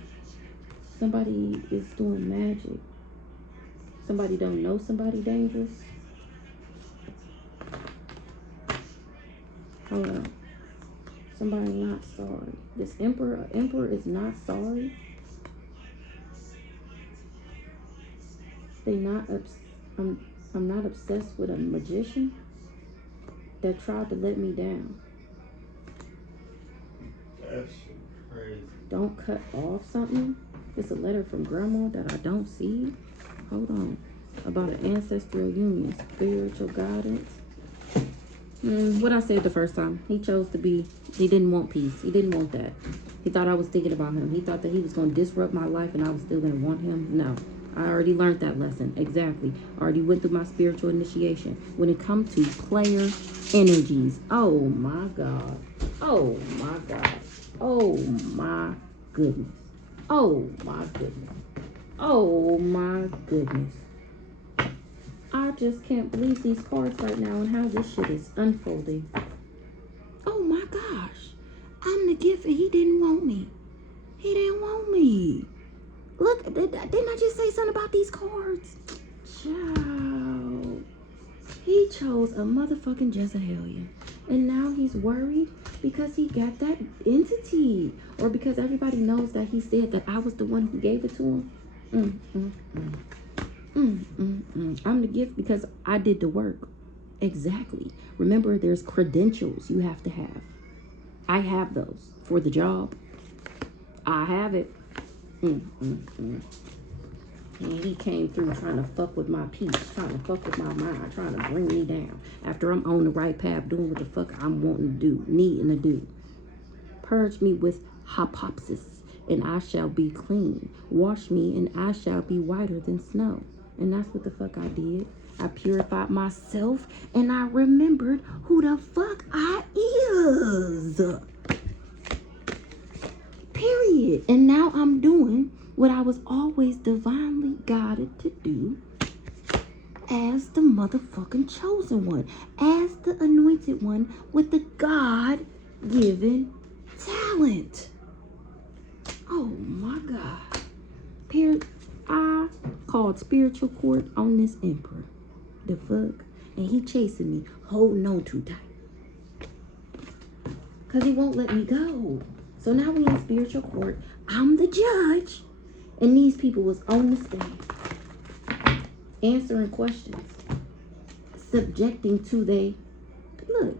Somebody is doing magic. Somebody don't know somebody dangerous. Hold on. Somebody not sorry. This emperor is not sorry. I'm not obsessed with a magician that tried to let me down. That's crazy. Don't cut off something. It's a letter from grandma that I don't see. Hold on. About an ancestral union. Spiritual guidance. What I said the first time. He chose to be, he didn't want peace. He didn't want that. He thought I was thinking about him. He thought that he was going to disrupt my life and I was still going to want him. No. I already learned that lesson. Exactly. I already went through my spiritual initiation. When it comes to player energies. Oh my God. Oh my God. Oh my goodness. Oh my goodness. Oh my goodness. I just can't believe these cards right now and how this shit is unfolding. Oh my gosh. I'm the gift and he didn't want me. He didn't want me. Look, didn't I just say something about these cards? Child. He chose a motherfucking Jezebelian. And now he's worried because he got that entity. Or because everybody knows that he said that I was the one who gave it to him. I'm the gift because I did the work. Exactly. Remember, there's credentials you have to have. I have those for the job. I have it. And he came through trying to fuck with my peace, trying to fuck with my mind, trying to bring me down. After I'm on the right path, doing what the fuck I'm wanting to do, needing to do. Purge me with hypopsis, and I shall be clean. Wash me, and I shall be whiter than snow. And that's what the fuck I did. I purified myself, and I remembered who the fuck I is. Period. And now I'm doing what I was always divinely guided to do. as the motherfucking chosen one, as the anointed one with the God-given talent. Oh my God. I called spiritual court on this emperor. The fuck? And he chasing me, holding on too tight. Because he won't let me go. So now we in spiritual court. I'm the judge. And these people was on the stand. Answering questions. Subjecting to they. Look.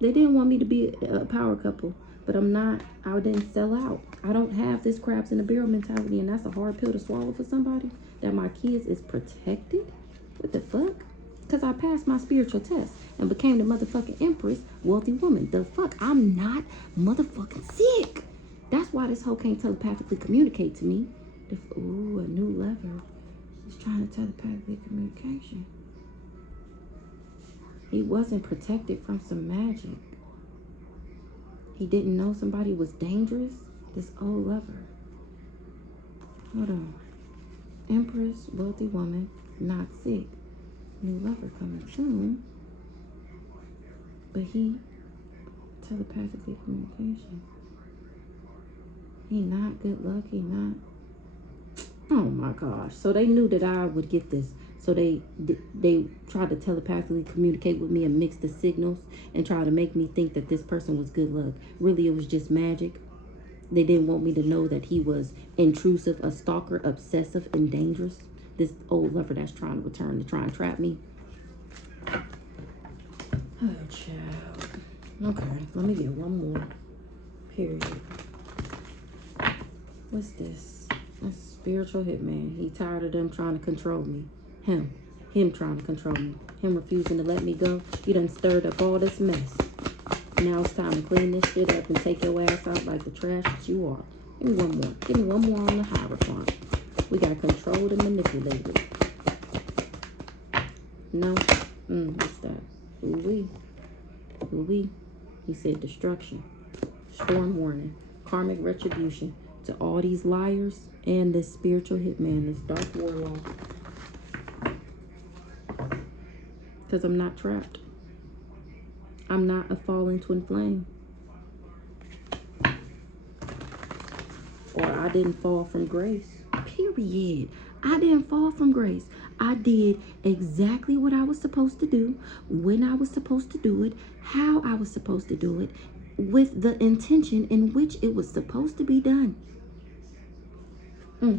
They didn't want me to be a power couple. But I'm not. I didn't sell out. I don't have this crabs in the barrel mentality. And that's a hard pill to swallow for somebody. That my kids is protected. What the fuck? Because I passed my spiritual test and became the motherfucking empress, wealthy woman. The fuck? I'm not motherfucking sick. That's why this hoe can't telepathically communicate to me. Ooh, a new lever. He's trying to telepathically communication. He wasn't protected from some magic. He didn't know somebody was dangerous. This old lover. Hold on. Empress, wealthy woman, not sick. New lover coming soon. But he telepathically communication. He not good luck. He not. Oh my gosh. So they knew that I would get this. So they tried to telepathically communicate with me and mix the signals and try to make me think that this person was good luck. Really, it was just magic. They didn't want me to know that he was intrusive, a stalker, obsessive, and dangerous. This old lover that's trying to return to try and trap me. Oh, child. Okay, let me get one more. Period. What's this? A spiritual hitman. He tired of them trying to control me. Him trying to control me. Him refusing to let me go. You done stirred up all this mess. Now it's time to clean this shit up and take your ass out like the trash that you are. Give me one more. Give me one more on the hierophant. We got controlled and manipulated. No. What's that? Ooh-wee. He said destruction. Storm warning. Karmic retribution to all these liars and this spiritual hitman, this dark warlock. Because I'm not trapped. I'm not a fallen twin flame. Or I didn't fall from grace. Period. I didn't fall from grace. I did exactly what I was supposed to do, when I was supposed to do it, how I was supposed to do it, with the intention in which it was supposed to be done. I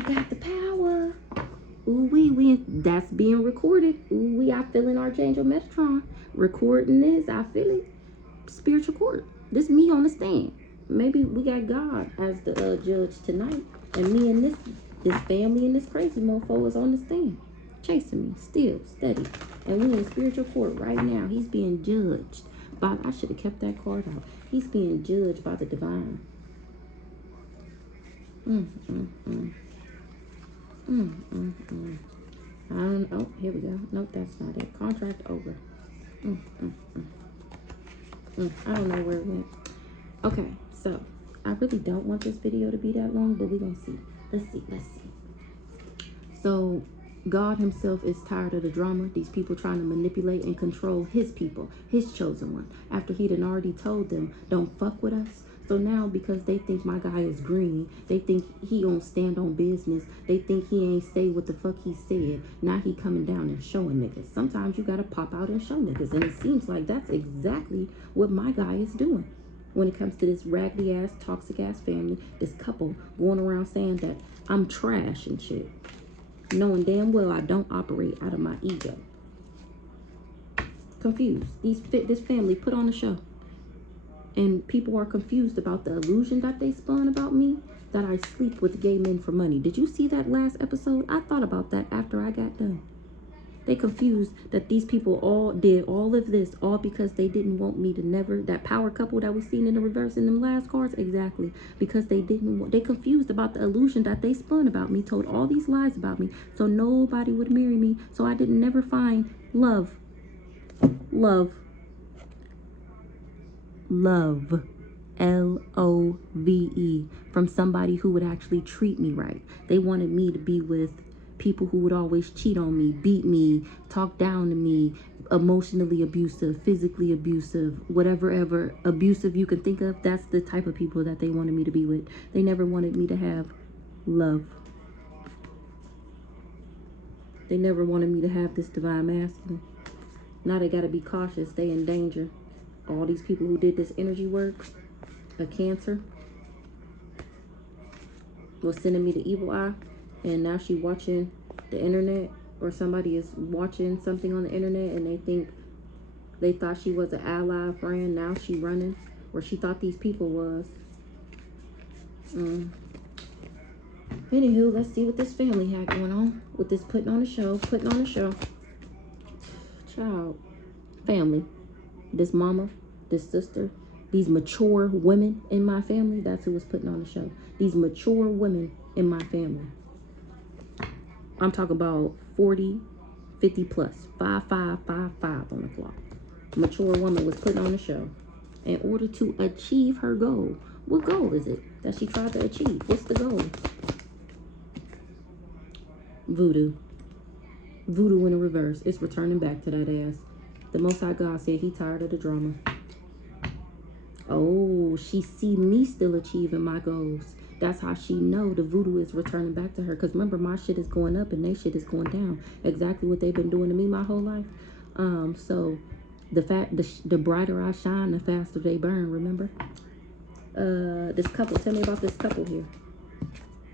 got the power. Ooh-wee, that's being recorded. Ooh-wee, I feel in Archangel Metatron. Recording this, I feel it. Spiritual court. This me on the stand. Maybe we got God as the judge tonight. And me and this family and this crazy mofo is on the stand. Chasing me, still, steady. And we in spiritual court right now. He's being judged by, I should have kept that card out. He's being judged by the divine. I don't know. Oh, here we go. Nope, that's not it. Contract over. I don't know where it went. Okay, so I really don't want this video to be that long, but we're gonna see. Let's see. So God himself is tired of the drama. These people trying to manipulate and control his people, his chosen one, after he done already told them, don't fuck with us. So now, because they think my guy is green, they think he don't stand on business, they think he ain't say what the fuck he said, now he coming down and showing niggas. Sometimes you gotta pop out and show niggas, and it seems like that's exactly what my guy is doing when it comes to this raggedy ass, toxic ass family, this couple going around saying that I'm trash and shit, knowing damn well I don't operate out of my ego. Confused. This family put on a show. And people are confused about the illusion that they spun about me, that I sleep with gay men for money. Did you see that last episode? I thought about that after I got done. They confused that these people all did all of this, all because they didn't want me to never, that power couple that we seen in the reverse in them last cards, exactly. Because they didn't want, they confused about the illusion that they spun about me, told all these lies about me, so nobody would marry me, so I didn't never find love. Love, from somebody who would actually treat me right. They wanted me to be with people who would always cheat on me, beat me, talk down to me, emotionally abusive, physically abusive, whatever ever abusive you can think of. That's the type of people that they wanted me to be with. They never wanted me to have love. They never wanted me to have this divine masculine. Now they got to be cautious. They in danger. All these people who did this energy work, a Cancer, was sending me the evil eye, and now she watching the internet, or somebody is watching something on the internet, and they thought she was an ally, a friend. Now she running where she thought these people was. Anywho, let's see what this family had going on with this putting on a show. Child, family, this mama, this sister, these mature women in my family, that's who was putting on the show. These mature women in my family. I'm talking about 40, 50 plus, 55 on the clock. Mature woman was putting on the show in order to achieve her goal. What goal is it that she tried to achieve? What's the goal? Voodoo. Voodoo in a reverse. It's returning back to that ass. The Most High God said he tired of the drama. Oh, she see me still achieving my goals. That's how she know the voodoo is returning back to her. Because remember, my shit is going up and their shit is going down. Exactly what they've been doing to me my whole life. So the brighter I shine, the faster they burn. Remember? This couple. Tell me about this couple here.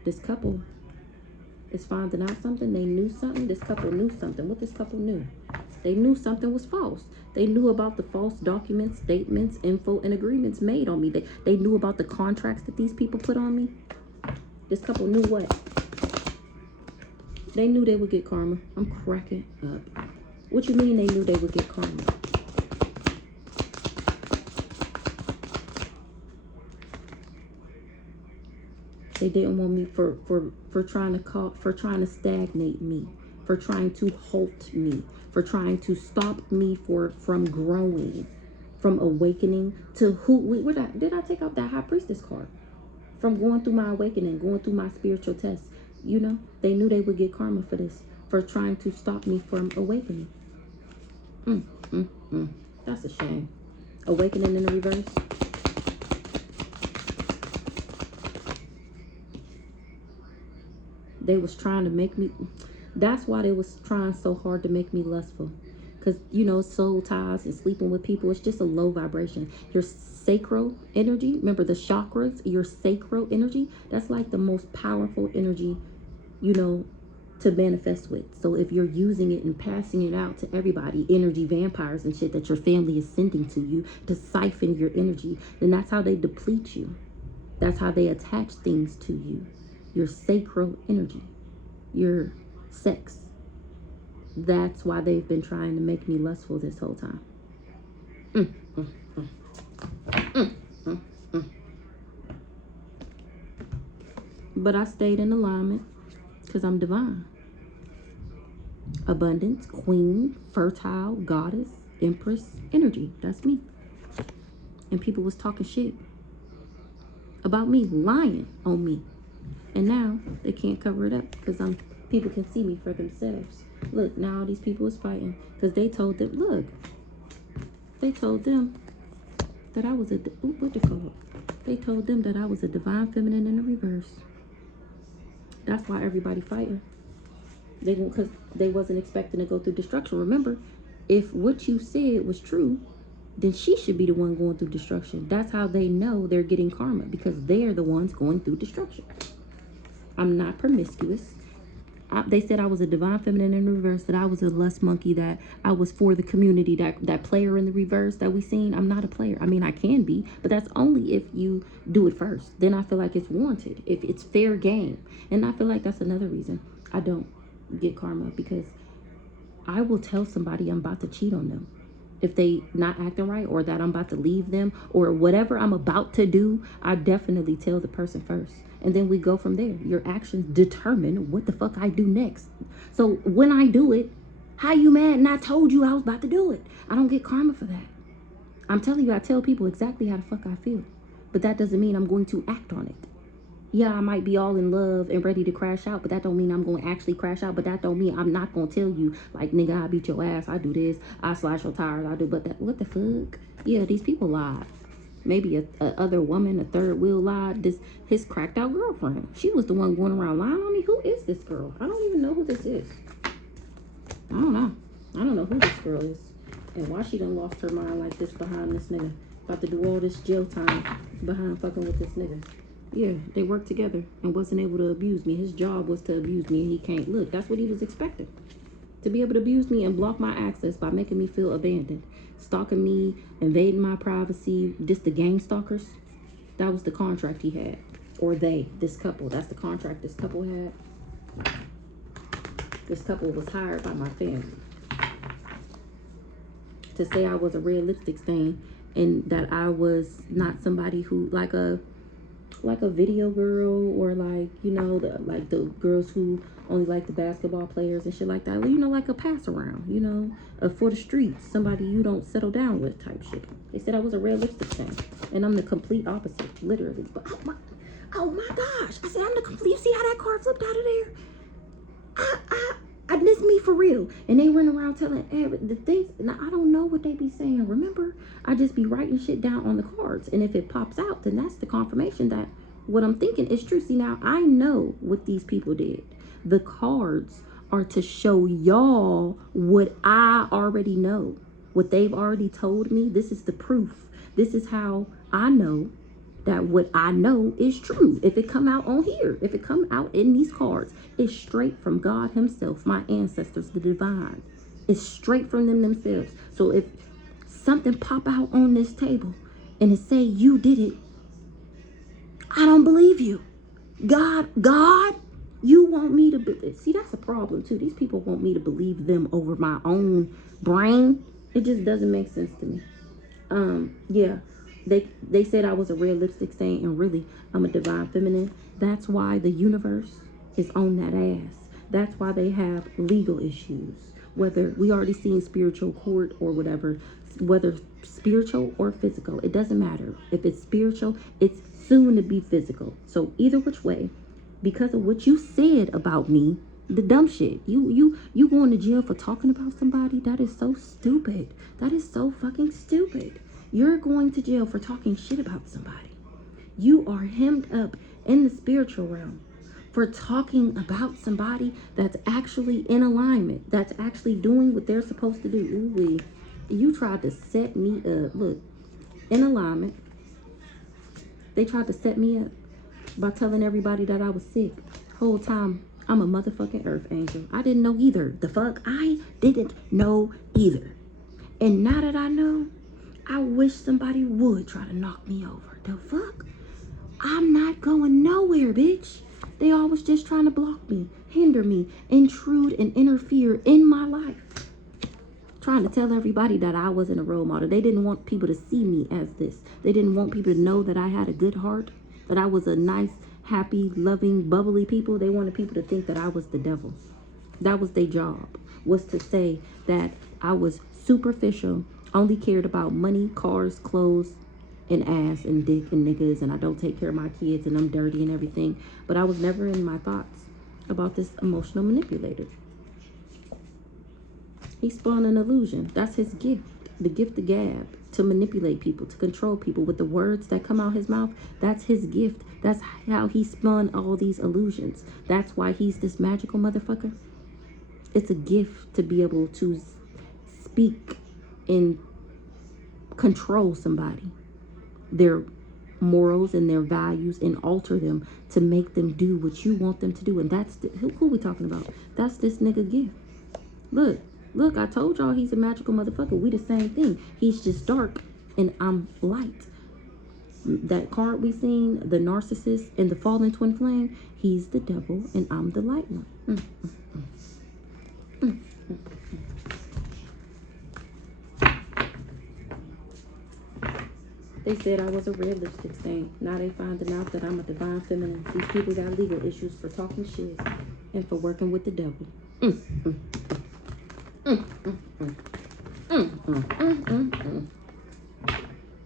This couple is finding out something. They knew something. This couple knew something. What this couple knew? They knew something was false. They knew about the false documents, statements, info, and agreements made on me. They knew about the contracts that these people put on me. This couple knew what? They knew they would get karma. I'm cracking up. What you mean they knew they would get karma? They didn't want me for trying to stagnate me, for trying to halt me, for trying to stop me from growing, from awakening to who. Did I take out that high priestess card? From going through my awakening, going through my spiritual tests. You know, they knew they would get karma for this, for trying to stop me from awakening. That's a shame. Awakening in the reverse. They was trying to make me, that's why they was trying so hard to make me lustful. Because, you know, soul ties and sleeping with people, it's just a low vibration. Your sacral energy, remember the chakras, your sacral energy, that's like the most powerful energy, you know, to manifest with. So if you're using it and passing it out to everybody, energy vampires and shit that your family is sending to you to siphon your energy, then that's how they deplete you. That's how they attach things to you. Your sacral energy, your sex. That's why they've been trying to make me lustful this whole time. But I stayed in alignment because I'm divine. Abundance, queen, fertile, goddess, empress, energy. That's me. And people was talking shit about me, lying on me. And now they can't cover it up because people can see me for themselves. Look, now all these people is fighting because they told them, look, they told them that I was what they call it? They told them that I was a divine feminine in the reverse. That's why everybody fighting. Because they wasn't expecting to go through destruction. Remember, if what you said was true, then she should be the one going through destruction. That's how they know they're getting karma, because they're the ones going through destruction. I'm not promiscuous. They said I was a divine feminine in the reverse, that I was a lust monkey, that I was for the community, that player in the reverse that we seen. I'm not a player. I mean, I can be, but that's only if you do it first. Then I feel like it's warranted, if it's fair game. And I feel like that's another reason I don't get karma, because I will tell somebody I'm about to cheat on them if they not acting right, or that I'm about to leave them, or whatever I'm about to do. I definitely tell the person first, and then we go from there. Your actions determine what the fuck I do next. So when I do it, how you mad and I told you I was about to do it? I don't get karma for that. I'm telling you, I tell people exactly how the fuck I feel, but that doesn't mean I'm going to act on it. Yeah, I might be all in love and ready to crash out, but that don't mean I'm going to actually crash out. But that don't mean I'm not going to tell you, like, nigga, I beat your ass, I do this, I slash your tires, I do, but that, what the fuck? Yeah, these people lied. Maybe a other woman, a third wheel lied. His cracked out girlfriend. She was the one going around lying on me. Who is this girl? I don't even know who this is. I don't know. I don't know who this girl is. And why she done lost her mind like this behind this nigga. About to do all this jail time behind fucking with this nigga. Yeah, they worked together and wasn't able to abuse me. His job was to abuse me and he can't. Look, that's what he was expecting. To be able to abuse me and block my access by making me feel abandoned. Stalking me, invading my privacy. Just the gang stalkers. That was the contract he had. Or this couple. That's the contract this couple had. This couple was hired by my family to say I was a red lipstick stain and that I was not somebody who like a video girl, or like, you know, the girls who only like the basketball players and shit like that. You know, like a pass around, you know, for the streets, somebody you don't settle down with type shit. They said I was a red lipstick stain, and I'm the complete opposite, literally. But oh my gosh, I said I'm the complete. You see how that car flipped out of there? This me for real. And they run around telling the things. Now, I don't know what they be saying. Remember, I just be writing shit down on the cards. And if it pops out, then that's the confirmation that what I'm thinking is true. See, now I know what these people did. The cards are to show y'all what I already know. What they've already told me. This is the proof. This is how I know that what I know is true. If it come out on here, if it come out in these cards, it's straight from God himself, my ancestors, the divine. It's straight from them themselves. So if something pop out on this table and it say you did it, I don't believe you. God, you want me to believe. See, that's a problem too. These people want me to believe them over my own brain. It just doesn't make sense to me. Yeah. They said I was a red lipstick stain, and really I'm a divine feminine. That's why the universe is on that ass. That's why they have legal issues. Whether we already seen spiritual court or whatever, whether spiritual or physical, it doesn't matter. If it's spiritual, it's soon to be physical. So either which way, because of what you said about me, the dumb shit, you going to jail for talking about somebody, that is so stupid. That is so fucking stupid. You're going to jail for talking shit about somebody. You are hemmed up in the spiritual realm for talking about somebody that's actually in alignment, that's actually doing what they're supposed to do. Ooh, you tried to set me up. Look, in alignment, they tried to set me up by telling everybody that I was sick. Whole time, I'm a motherfucking earth angel. I didn't know either. The fuck? I didn't know either. And now that I know, I wish somebody would try to knock me over. The fuck? I'm not going nowhere, bitch. They always just trying to block me, hinder me, intrude and interfere in my life. Trying to tell everybody that I wasn't a role model. They didn't want people to see me as this. They didn't want people to know that I had a good heart, that I was a nice, happy, loving, bubbly people. They wanted people to think that I was the devil. That was their job, was to say that I was superficial, only cared about money, cars, clothes, and ass, and dick, and niggas, and I don't take care of my kids, and I'm dirty and everything. But I was never in my thoughts about this emotional manipulator. He spun an illusion. That's his gift, the gift of gab, to manipulate people, to control people with the words that come out his mouth. That's his gift. That's how he spun all these illusions. That's why he's this magical motherfucker. It's a gift to be able to speak and control somebody, their morals and their values, and alter them to make them do what you want them to do. And that's who we talking about? That's this nigga gift. Look, I told y'all he's a magical motherfucker. We the same thing. He's just dark and I'm light. That card we seen, the narcissist and the fallen twin flame, he's the devil and I'm the light one. They said I was a red lipstick stain. Now they finding out that I'm a divine feminine. These people got legal issues for talking shit and for working with the devil.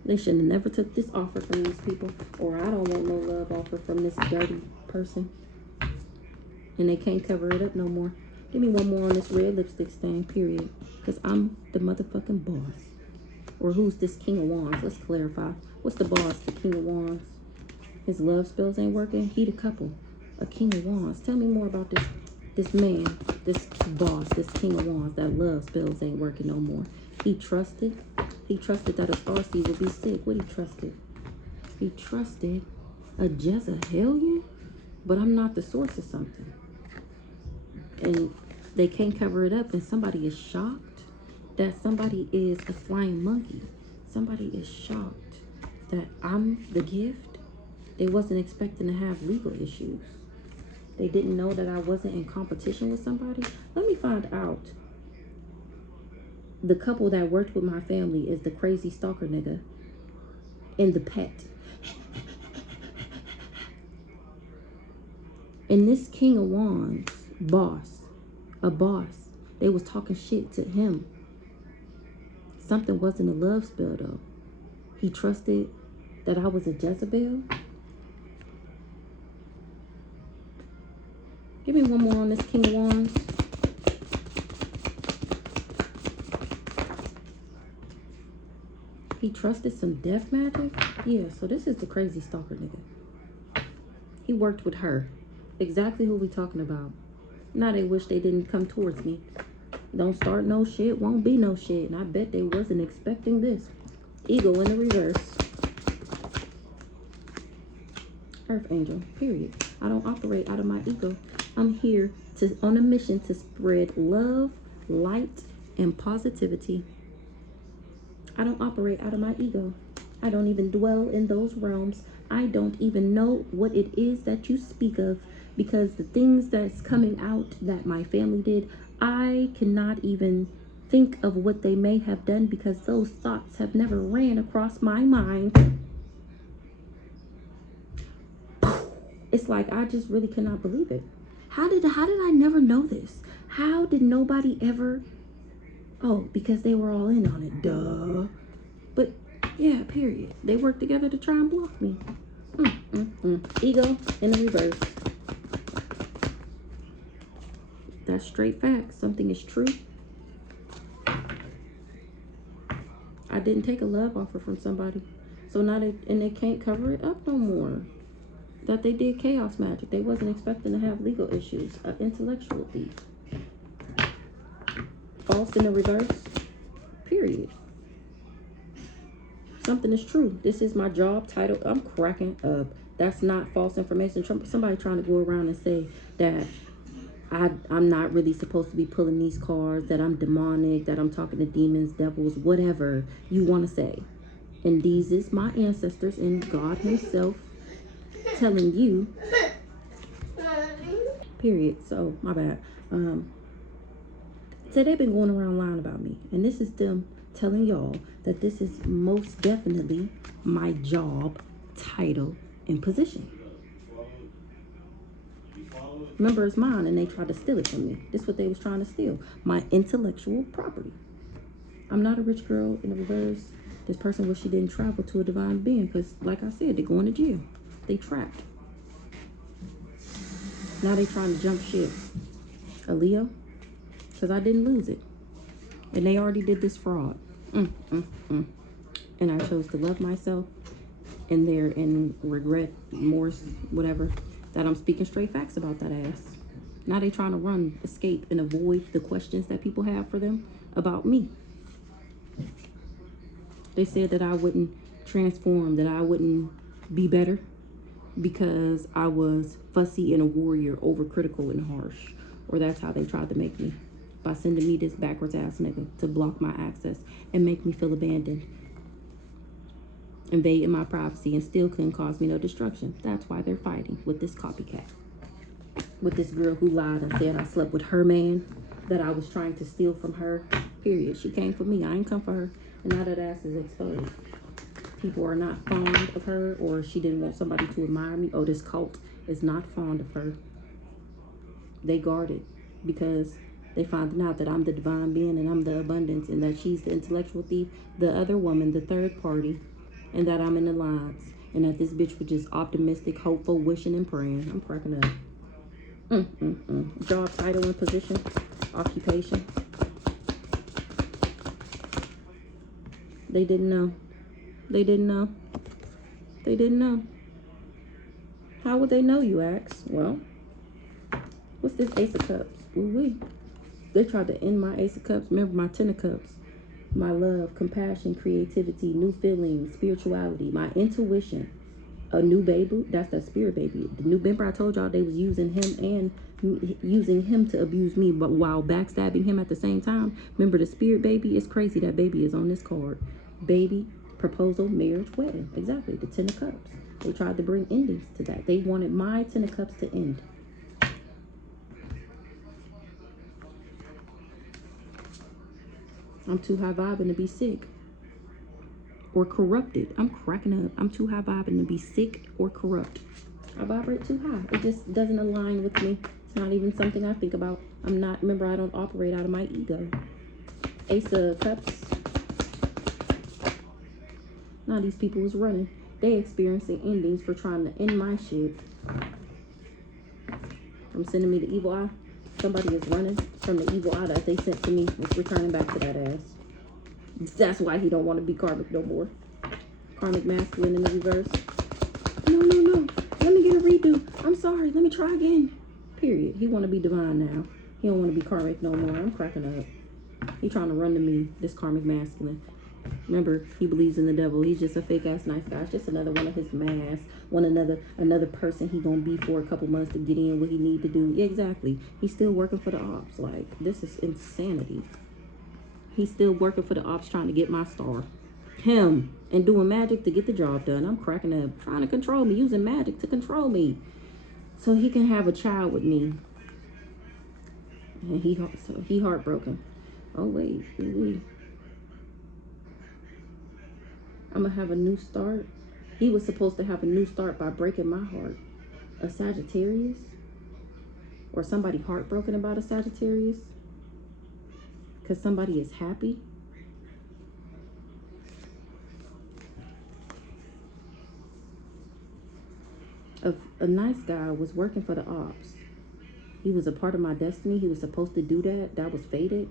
They shouldn't have never took this offer from these people. Or I don't want no love offer from this dirty person. And they can't cover it up no more. Give me one more on this red lipstick stain, period. Because I'm the motherfucking boss. Or who's this King of Wands? Let's clarify. What's the boss? The King of Wands. His love spells ain't working. He the couple. A King of Wands. Tell me more about this man, this boss, this King of Wands. That love spells ain't working no more. He trusted that a starseed would be sick. What he trusted? He trusted a Jezebelian? But I'm not the source of something. And they can't cover it up. And somebody is shocked that somebody is a flying monkey. Somebody is shocked that I'm the gift. They wasn't expecting to have legal issues. They didn't know that I wasn't in competition with somebody. Let me find out. The couple that worked with my family is the crazy stalker nigga and the pet. And this King of Wands, a boss, they was talking shit to him. Something wasn't a love spell though. He trusted that I was a Jezebel. Give me one more on this King of Wands. He trusted some death magic? Yeah, so this is the crazy stalker nigga. He worked with her. Exactly who we talking about. Now they wish they didn't come towards me. Don't start no shit, won't be no shit. And I bet they wasn't expecting this. Ego in the reverse. Earth angel, period. I don't operate out of my ego. I'm here on a mission to spread love, light, and positivity. I don't operate out of my ego. I don't even dwell in those realms. I don't even know what it is that you speak of, because the things that's coming out that my family did, I cannot even think of what they may have done, because those thoughts have never ran across my mind. It's like I just really cannot believe it. How did I never know this? How did nobody ever? Oh, because they were all in on it. Duh. But yeah, period. They worked together to try and block me. Ego in the reverse. That's straight facts. Something is true. I didn't take a love offer from somebody. So now they can't cover it up no more. That they did chaos magic. They wasn't expecting to have legal issues. An intellectual thief. False in the reverse. Period. Something is true. This is my job title. I'm cracking up. That's not false information. Somebody trying to go around and say that I'm not really supposed to be pulling these cards, that I'm demonic, that I'm talking to demons, devils, whatever you want to say. And these is my ancestors and God himself telling you, period. So my bad. So they've been going around lying about me, and this is them telling y'all that this is most definitely my job title and position. Remember, it's mine, and they tried to steal it from me. This is what they was trying to steal, my intellectual property. I'm not a rich girl in the reverse. This person wish she didn't travel to a divine being, because like I said, they're going to jail. They trapped. Now they trying to jump ship. A Leo, because I didn't lose it. And they already did this fraud. And I chose to love myself and regret, remorse, whatever, that I'm speaking straight facts about that ass. Now they trying to run, escape, and avoid the questions that people have for them about me. They said that I wouldn't transform, that I wouldn't be better because I was fussy and a warrior, overcritical and harsh. Or that's how they tried to make me, by sending me this backwards ass nigga to block my access and make me feel abandoned, invading my privacy, and still couldn't cause me no destruction. That's why they're fighting with this copycat, with this girl who lied and said I slept with her man, that I was trying to steal from her. Period. She came for me. I ain't come for her. And now that ass is exposed. People are not fond of her, or she didn't want somebody to admire me. Oh, this cult is not fond of her. They guard it because they find out that I'm the divine being and I'm the abundance, and that she's the intellectual thief. The other woman, the third party, and that I'm in alliance, and that this bitch was just optimistic, hopeful, wishing, and praying. I'm cracking up. Job title and position, occupation. They didn't know. They didn't know. They didn't know. How would they know, you ask? Well, what's this Ace of Cups? Ooh-wee. They tried to end my Ace of Cups. Remember my Ten of Cups. My love, compassion, creativity, new feelings, spirituality, my intuition. A new baby, that's that spirit baby. The new, remember I told y'all they was using him and using him to abuse me, but while backstabbing him at the same time. Remember the spirit baby? It's crazy that baby is on this card. Baby, proposal, marriage, wedding. Exactly, the Ten of Cups. They tried to bring endings to that. They wanted my Ten of Cups to end. I'm too high vibing to be sick or corrupted. I'm cracking up. I'm too high vibing to be sick or corrupt. I vibrate too high. It just doesn't align with me. It's not even something I think about. I'm not, remember, I don't operate out of my ego. Ace of Cups. Now these people is running. They experiencing endings for trying to end my shit. From sending me the evil eye. Somebody is running from the evil eye that they sent to me. It's returning back to that ass. That's why he don't want to be karmic no more. Karmic masculine in the reverse. No, no, no. Let me get a redo. I'm sorry. Let me try again. Period. He want to be divine now. He don't want to be karmic no more. I'm cracking up. He trying to run to me, this karmic masculine. Remember, he believes in the devil. He's just a fake ass nice guy. It's just another one of his masks. Another person he gonna be for a couple months to get in what he need to do. Yeah, exactly. He's still working for the ops. Like, this is insanity. He's still working for the ops trying to get my star. Him. And doing magic to get the job done. I'm cracking up. Trying to control me. Using magic to control me. So he can have a child with me. And he heartbroken. Oh, wait. I'm going to have a new start. He was supposed to have a new start by breaking my heart. A Sagittarius? Or somebody heartbroken about a Sagittarius? Because somebody is happy? A nice guy was working for the ops. He was a part of my destiny. He was supposed to do that. That was fated.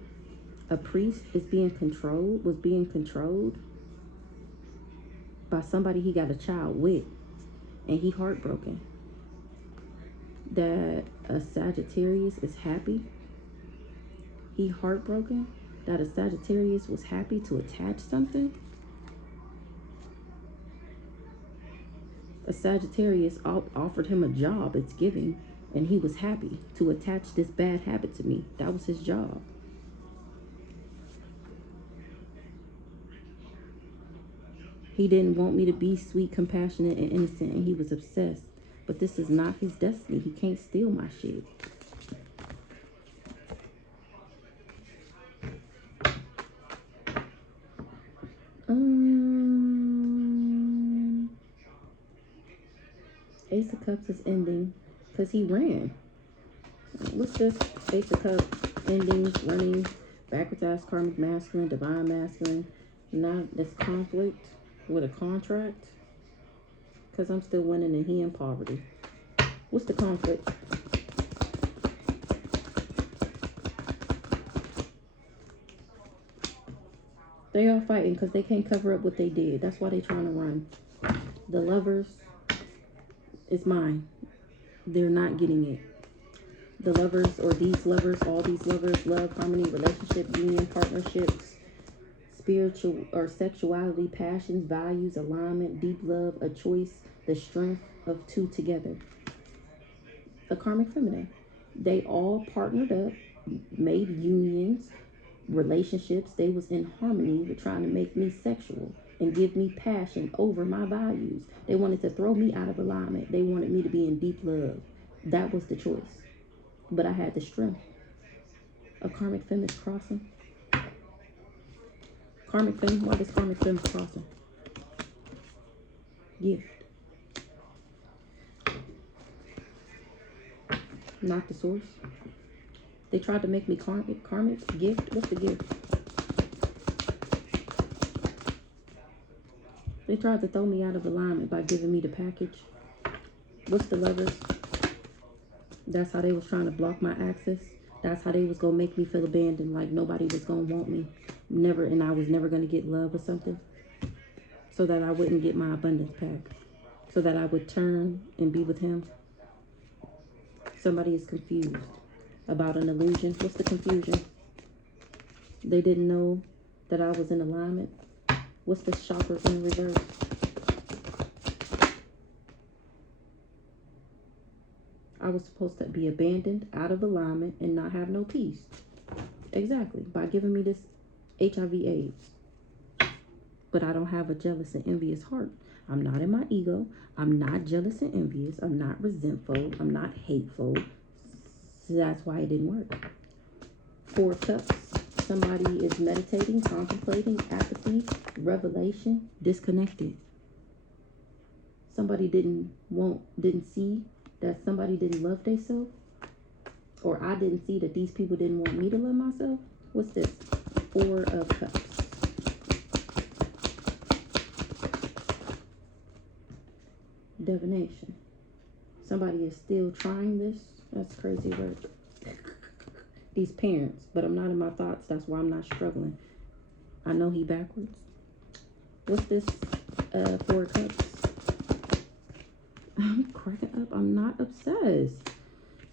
A priest was being controlled by somebody he got a child with. And he heartbroken. That a Sagittarius is happy. He heartbroken. That a Sagittarius was happy to attach something. A Sagittarius offered him a job. It's giving. And he was happy to attach this bad habit to me. That was his job. He didn't want me to be sweet, compassionate, and innocent, and he was obsessed. But this is not his destiny. He can't steal my shit. Ace of Cups is ending because he ran. What's this? Ace of Cups, endings, running, backwards ass, karmic masculine, divine masculine. Now this conflict with a contract because I'm still winning and he in poverty. What's the conflict? They all fighting because they can't cover up what they did. That's why they trying to run. The Lovers is mine. They're not getting it. The Lovers, or these lovers, all these lovers, love, harmony, relationship, union, partnerships, spiritual or sexuality, passions, values, alignment, deep love, a choice, the strength of two together. The karmic feminine. They all partnered up, made unions, relationships. They was in harmony with trying to make me sexual and give me passion over my values. They wanted to throw me out of alignment. They wanted me to be in deep love. That was the choice. But I had the strength. A karmic femme is crossing. Karmic femme, why does karmic femme crossing? Gift. Not the source. They tried to make me karmic. Gift. What's the gift? They tried to throw me out of alignment by giving me the package. What's the Lovers? That's how they was trying to block my access. That's how they was gonna make me feel abandoned, like nobody was gonna want me. Never, and I was never gonna get love or something. So that I wouldn't get my abundance pack. So that I would turn and be with him. Somebody is confused about an illusion. What's the confusion? They didn't know that I was in alignment. What's the Shoppers in reverse? I was supposed to be abandoned, out of alignment, and not have no peace. Exactly. By giving me this HIV/AIDS. But I don't have a jealous and envious heart. I'm not in my ego. I'm not jealous and envious. I'm not resentful. I'm not hateful. So that's why it didn't work. 4 Cups. Somebody is meditating, contemplating, apathy, revelation, disconnected. Somebody didn't see that somebody didn't love themselves. Or I didn't see that these people didn't want me to love myself. What's this? 4 of Cups. Divination. Somebody is still trying this. That's crazy work. These parents, but I'm not in my thoughts. That's why I'm not struggling. I know he backwards. What's this? 4 Cups. I'm cracking up. I'm not obsessed.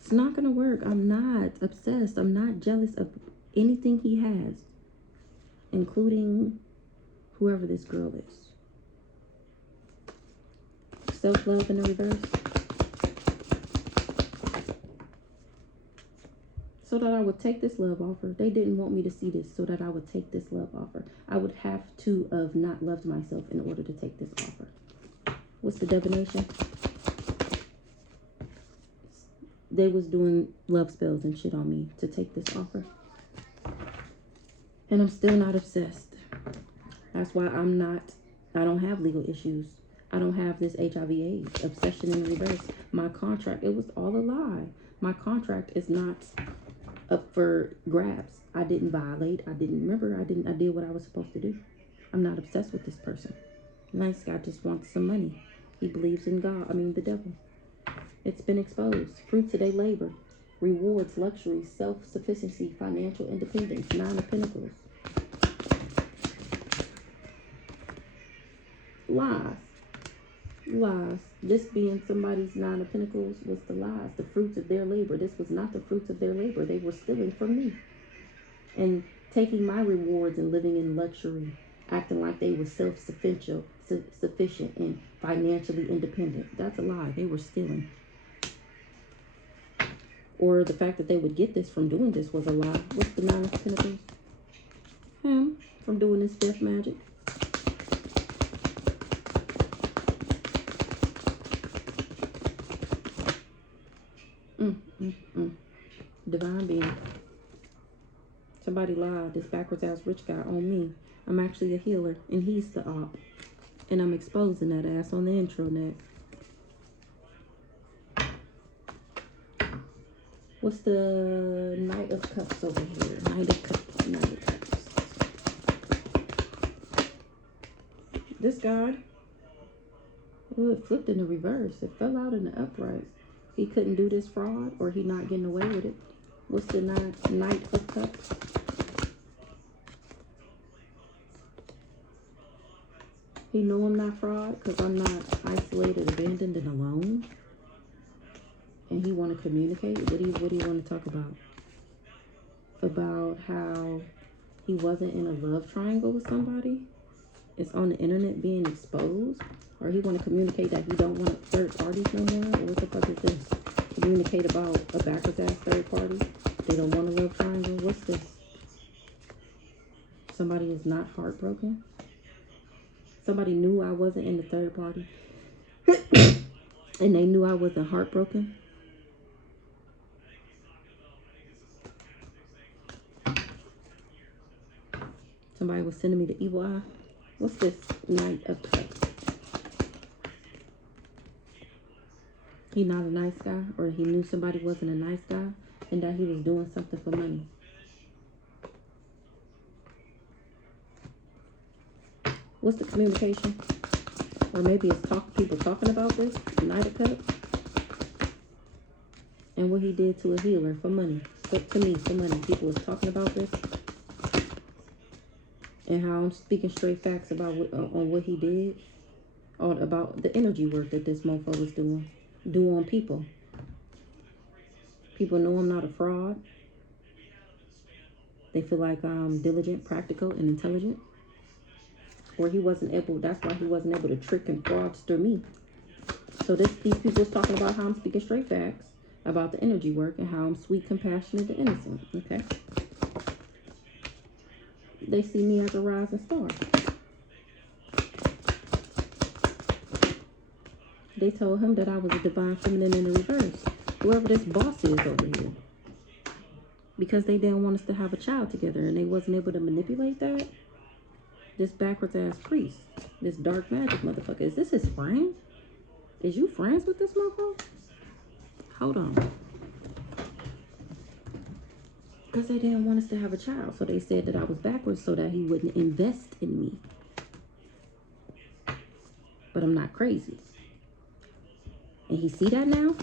It's not gonna work. I'm not obsessed. I'm not jealous of anything he has, including whoever this girl is. Self-love in the reverse. So that I would take this love offer. They didn't want me to see this, so that I would take this love offer. I would have to have not loved myself in order to take this offer. What's the divination? They was doing love spells and shit on me to take this offer. And I'm still not obsessed. That's why I don't have legal issues. I don't have this HIV/AIDS obsession in reverse. My contract, it was all a lie. My contract is not up for grabs. I didn't violate. I did what I was supposed to do. I'm not obsessed with this person. Nice guy just wants some money. He believes in God. The devil. It's been exposed. Fruits of their labor. Rewards, luxury, self-sufficiency, financial independence. 9 of Pentacles. Lies. This being somebody's 9 of Pentacles was the lies. The fruits of their labor. This was not the fruits of their labor. They were stealing from me. And taking my rewards and living in luxury. Acting like they were self-sufficient and financially independent. That's a lie. They were stealing. Or the fact that they would get this from doing this was a lie. What's the 9 of Pentacles? Him. From doing this death magic. Divine being. Somebody lied. This backwards ass rich guy on me. I'm actually a healer. And he's the op. And I'm exposing that ass on the intranet. What's the Knight of Cups over here? Knight of Cups. Knight of Cups. This guy. Oh, it flipped in the reverse. It fell out in the upright. He couldn't do this fraud, or he not getting away with it. What's the Knight of Cups? He know I'm not fraud because I'm not isolated, abandoned, and alone. And he want to communicate. What do you want to talk about? About how he wasn't in a love triangle with somebody? It's on the internet being exposed? Or he want to communicate that he don't want third parties no more? Or what the fuck is this? Communicate about a backwards ass third party? They don't want a love triangle? What's this? Somebody is not heartbroken? Somebody knew I wasn't in the third party? And they knew I wasn't heartbroken? Somebody was sending me the evil eye? What's this Knight of Cups? He not a nice guy, or he knew somebody wasn't a nice guy, and that he was doing something for money. What's the communication? Or maybe it's people talking about this, Knight of Cups. And what he did to a healer for money. To me, for money. People was talking about this. And how I'm speaking straight facts about on what he did. Or about the energy work that this mofo was doing. Do on people. People know I'm not a fraud. They feel like I'm diligent, practical, and intelligent. Or he wasn't able, that's why he wasn't able to trick and fraudster me. So these people was talking about how I'm speaking straight facts about the energy work and how I'm sweet, compassionate, and innocent. Okay. They see me as a rising star. They told him that I was a divine feminine in the reverse. Whoever this boss is over here. Because they didn't want us to have a child together and they wasn't able to manipulate that. This backwards ass priest. This dark magic motherfucker. Is this his friend? Is you friends with this motherfucker? Hold on. Because they didn't want us to have a child. So they said that I was backwards so that he wouldn't invest in me. But I'm not crazy. And he see that now?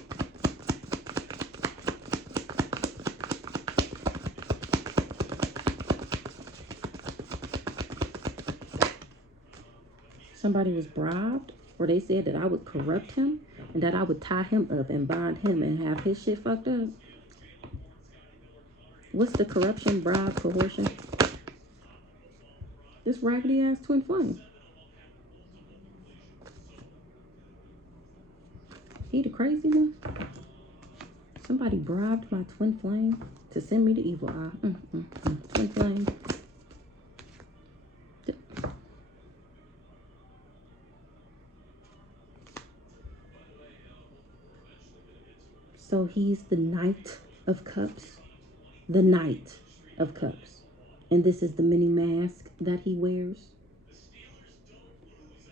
Somebody was bribed, or they said that I would corrupt him and that I would tie him up and bind him and have his shit fucked up. What's the corruption, bribe, coercion? This raggedy ass twin flame. He the crazy one? Somebody bribed my twin flame to send me the evil eye. Twin flame. So he's the Knight of Cups. The Knight of Cups. And this is the mini mask that he wears.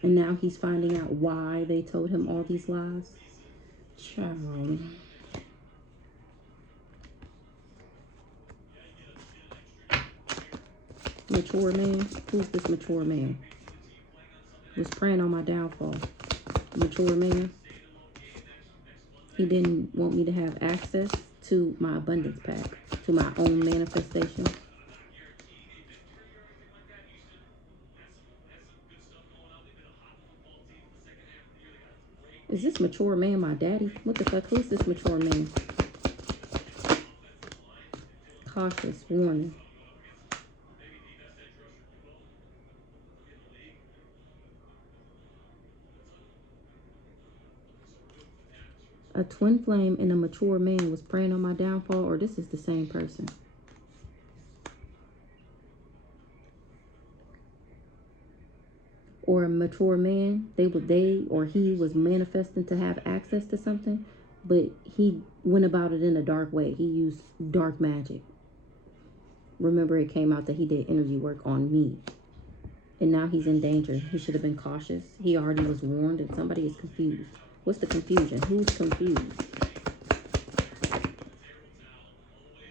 And now he's finding out why they told him all these lies. Child. Mature man? Who's this mature man? Was praying on my downfall. Mature man? He didn't want me to have access to my abundance pack, to my own manifestation. Is this mature man my daddy? What the fuck? Who's this mature man? Cautious warning. A twin flame and a mature man was preying on my downfall, or this is the same person? Or a mature man, they or he was manifesting to have access to something, but he went about it in a dark way. He used dark magic. Remember, it came out that he did energy work on me. And now he's in danger. He should have been cautious. He already was warned, and somebody is confused. What's the confusion? Who's confused?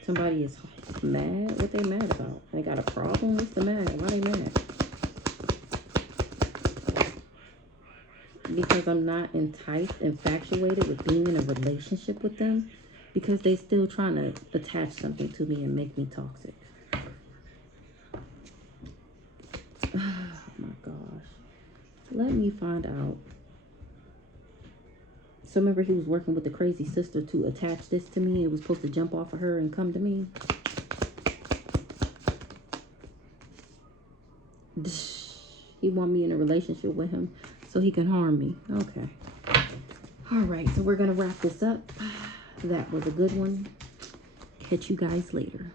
Somebody is mad? What they mad about? They got a problem? What's the mad? Why they mad? Because I'm not enticed, infatuated with being in a relationship with them. Because they still trying to attach something to me and make me toxic. Oh my gosh. Let me find out. So remember, he was working with the crazy sister to attach this to me. It was supposed to jump off of her and come to me. He want me in a relationship with him so he can harm me. Okay. All right, so we're going to wrap this up. That was a good one. Catch you guys later.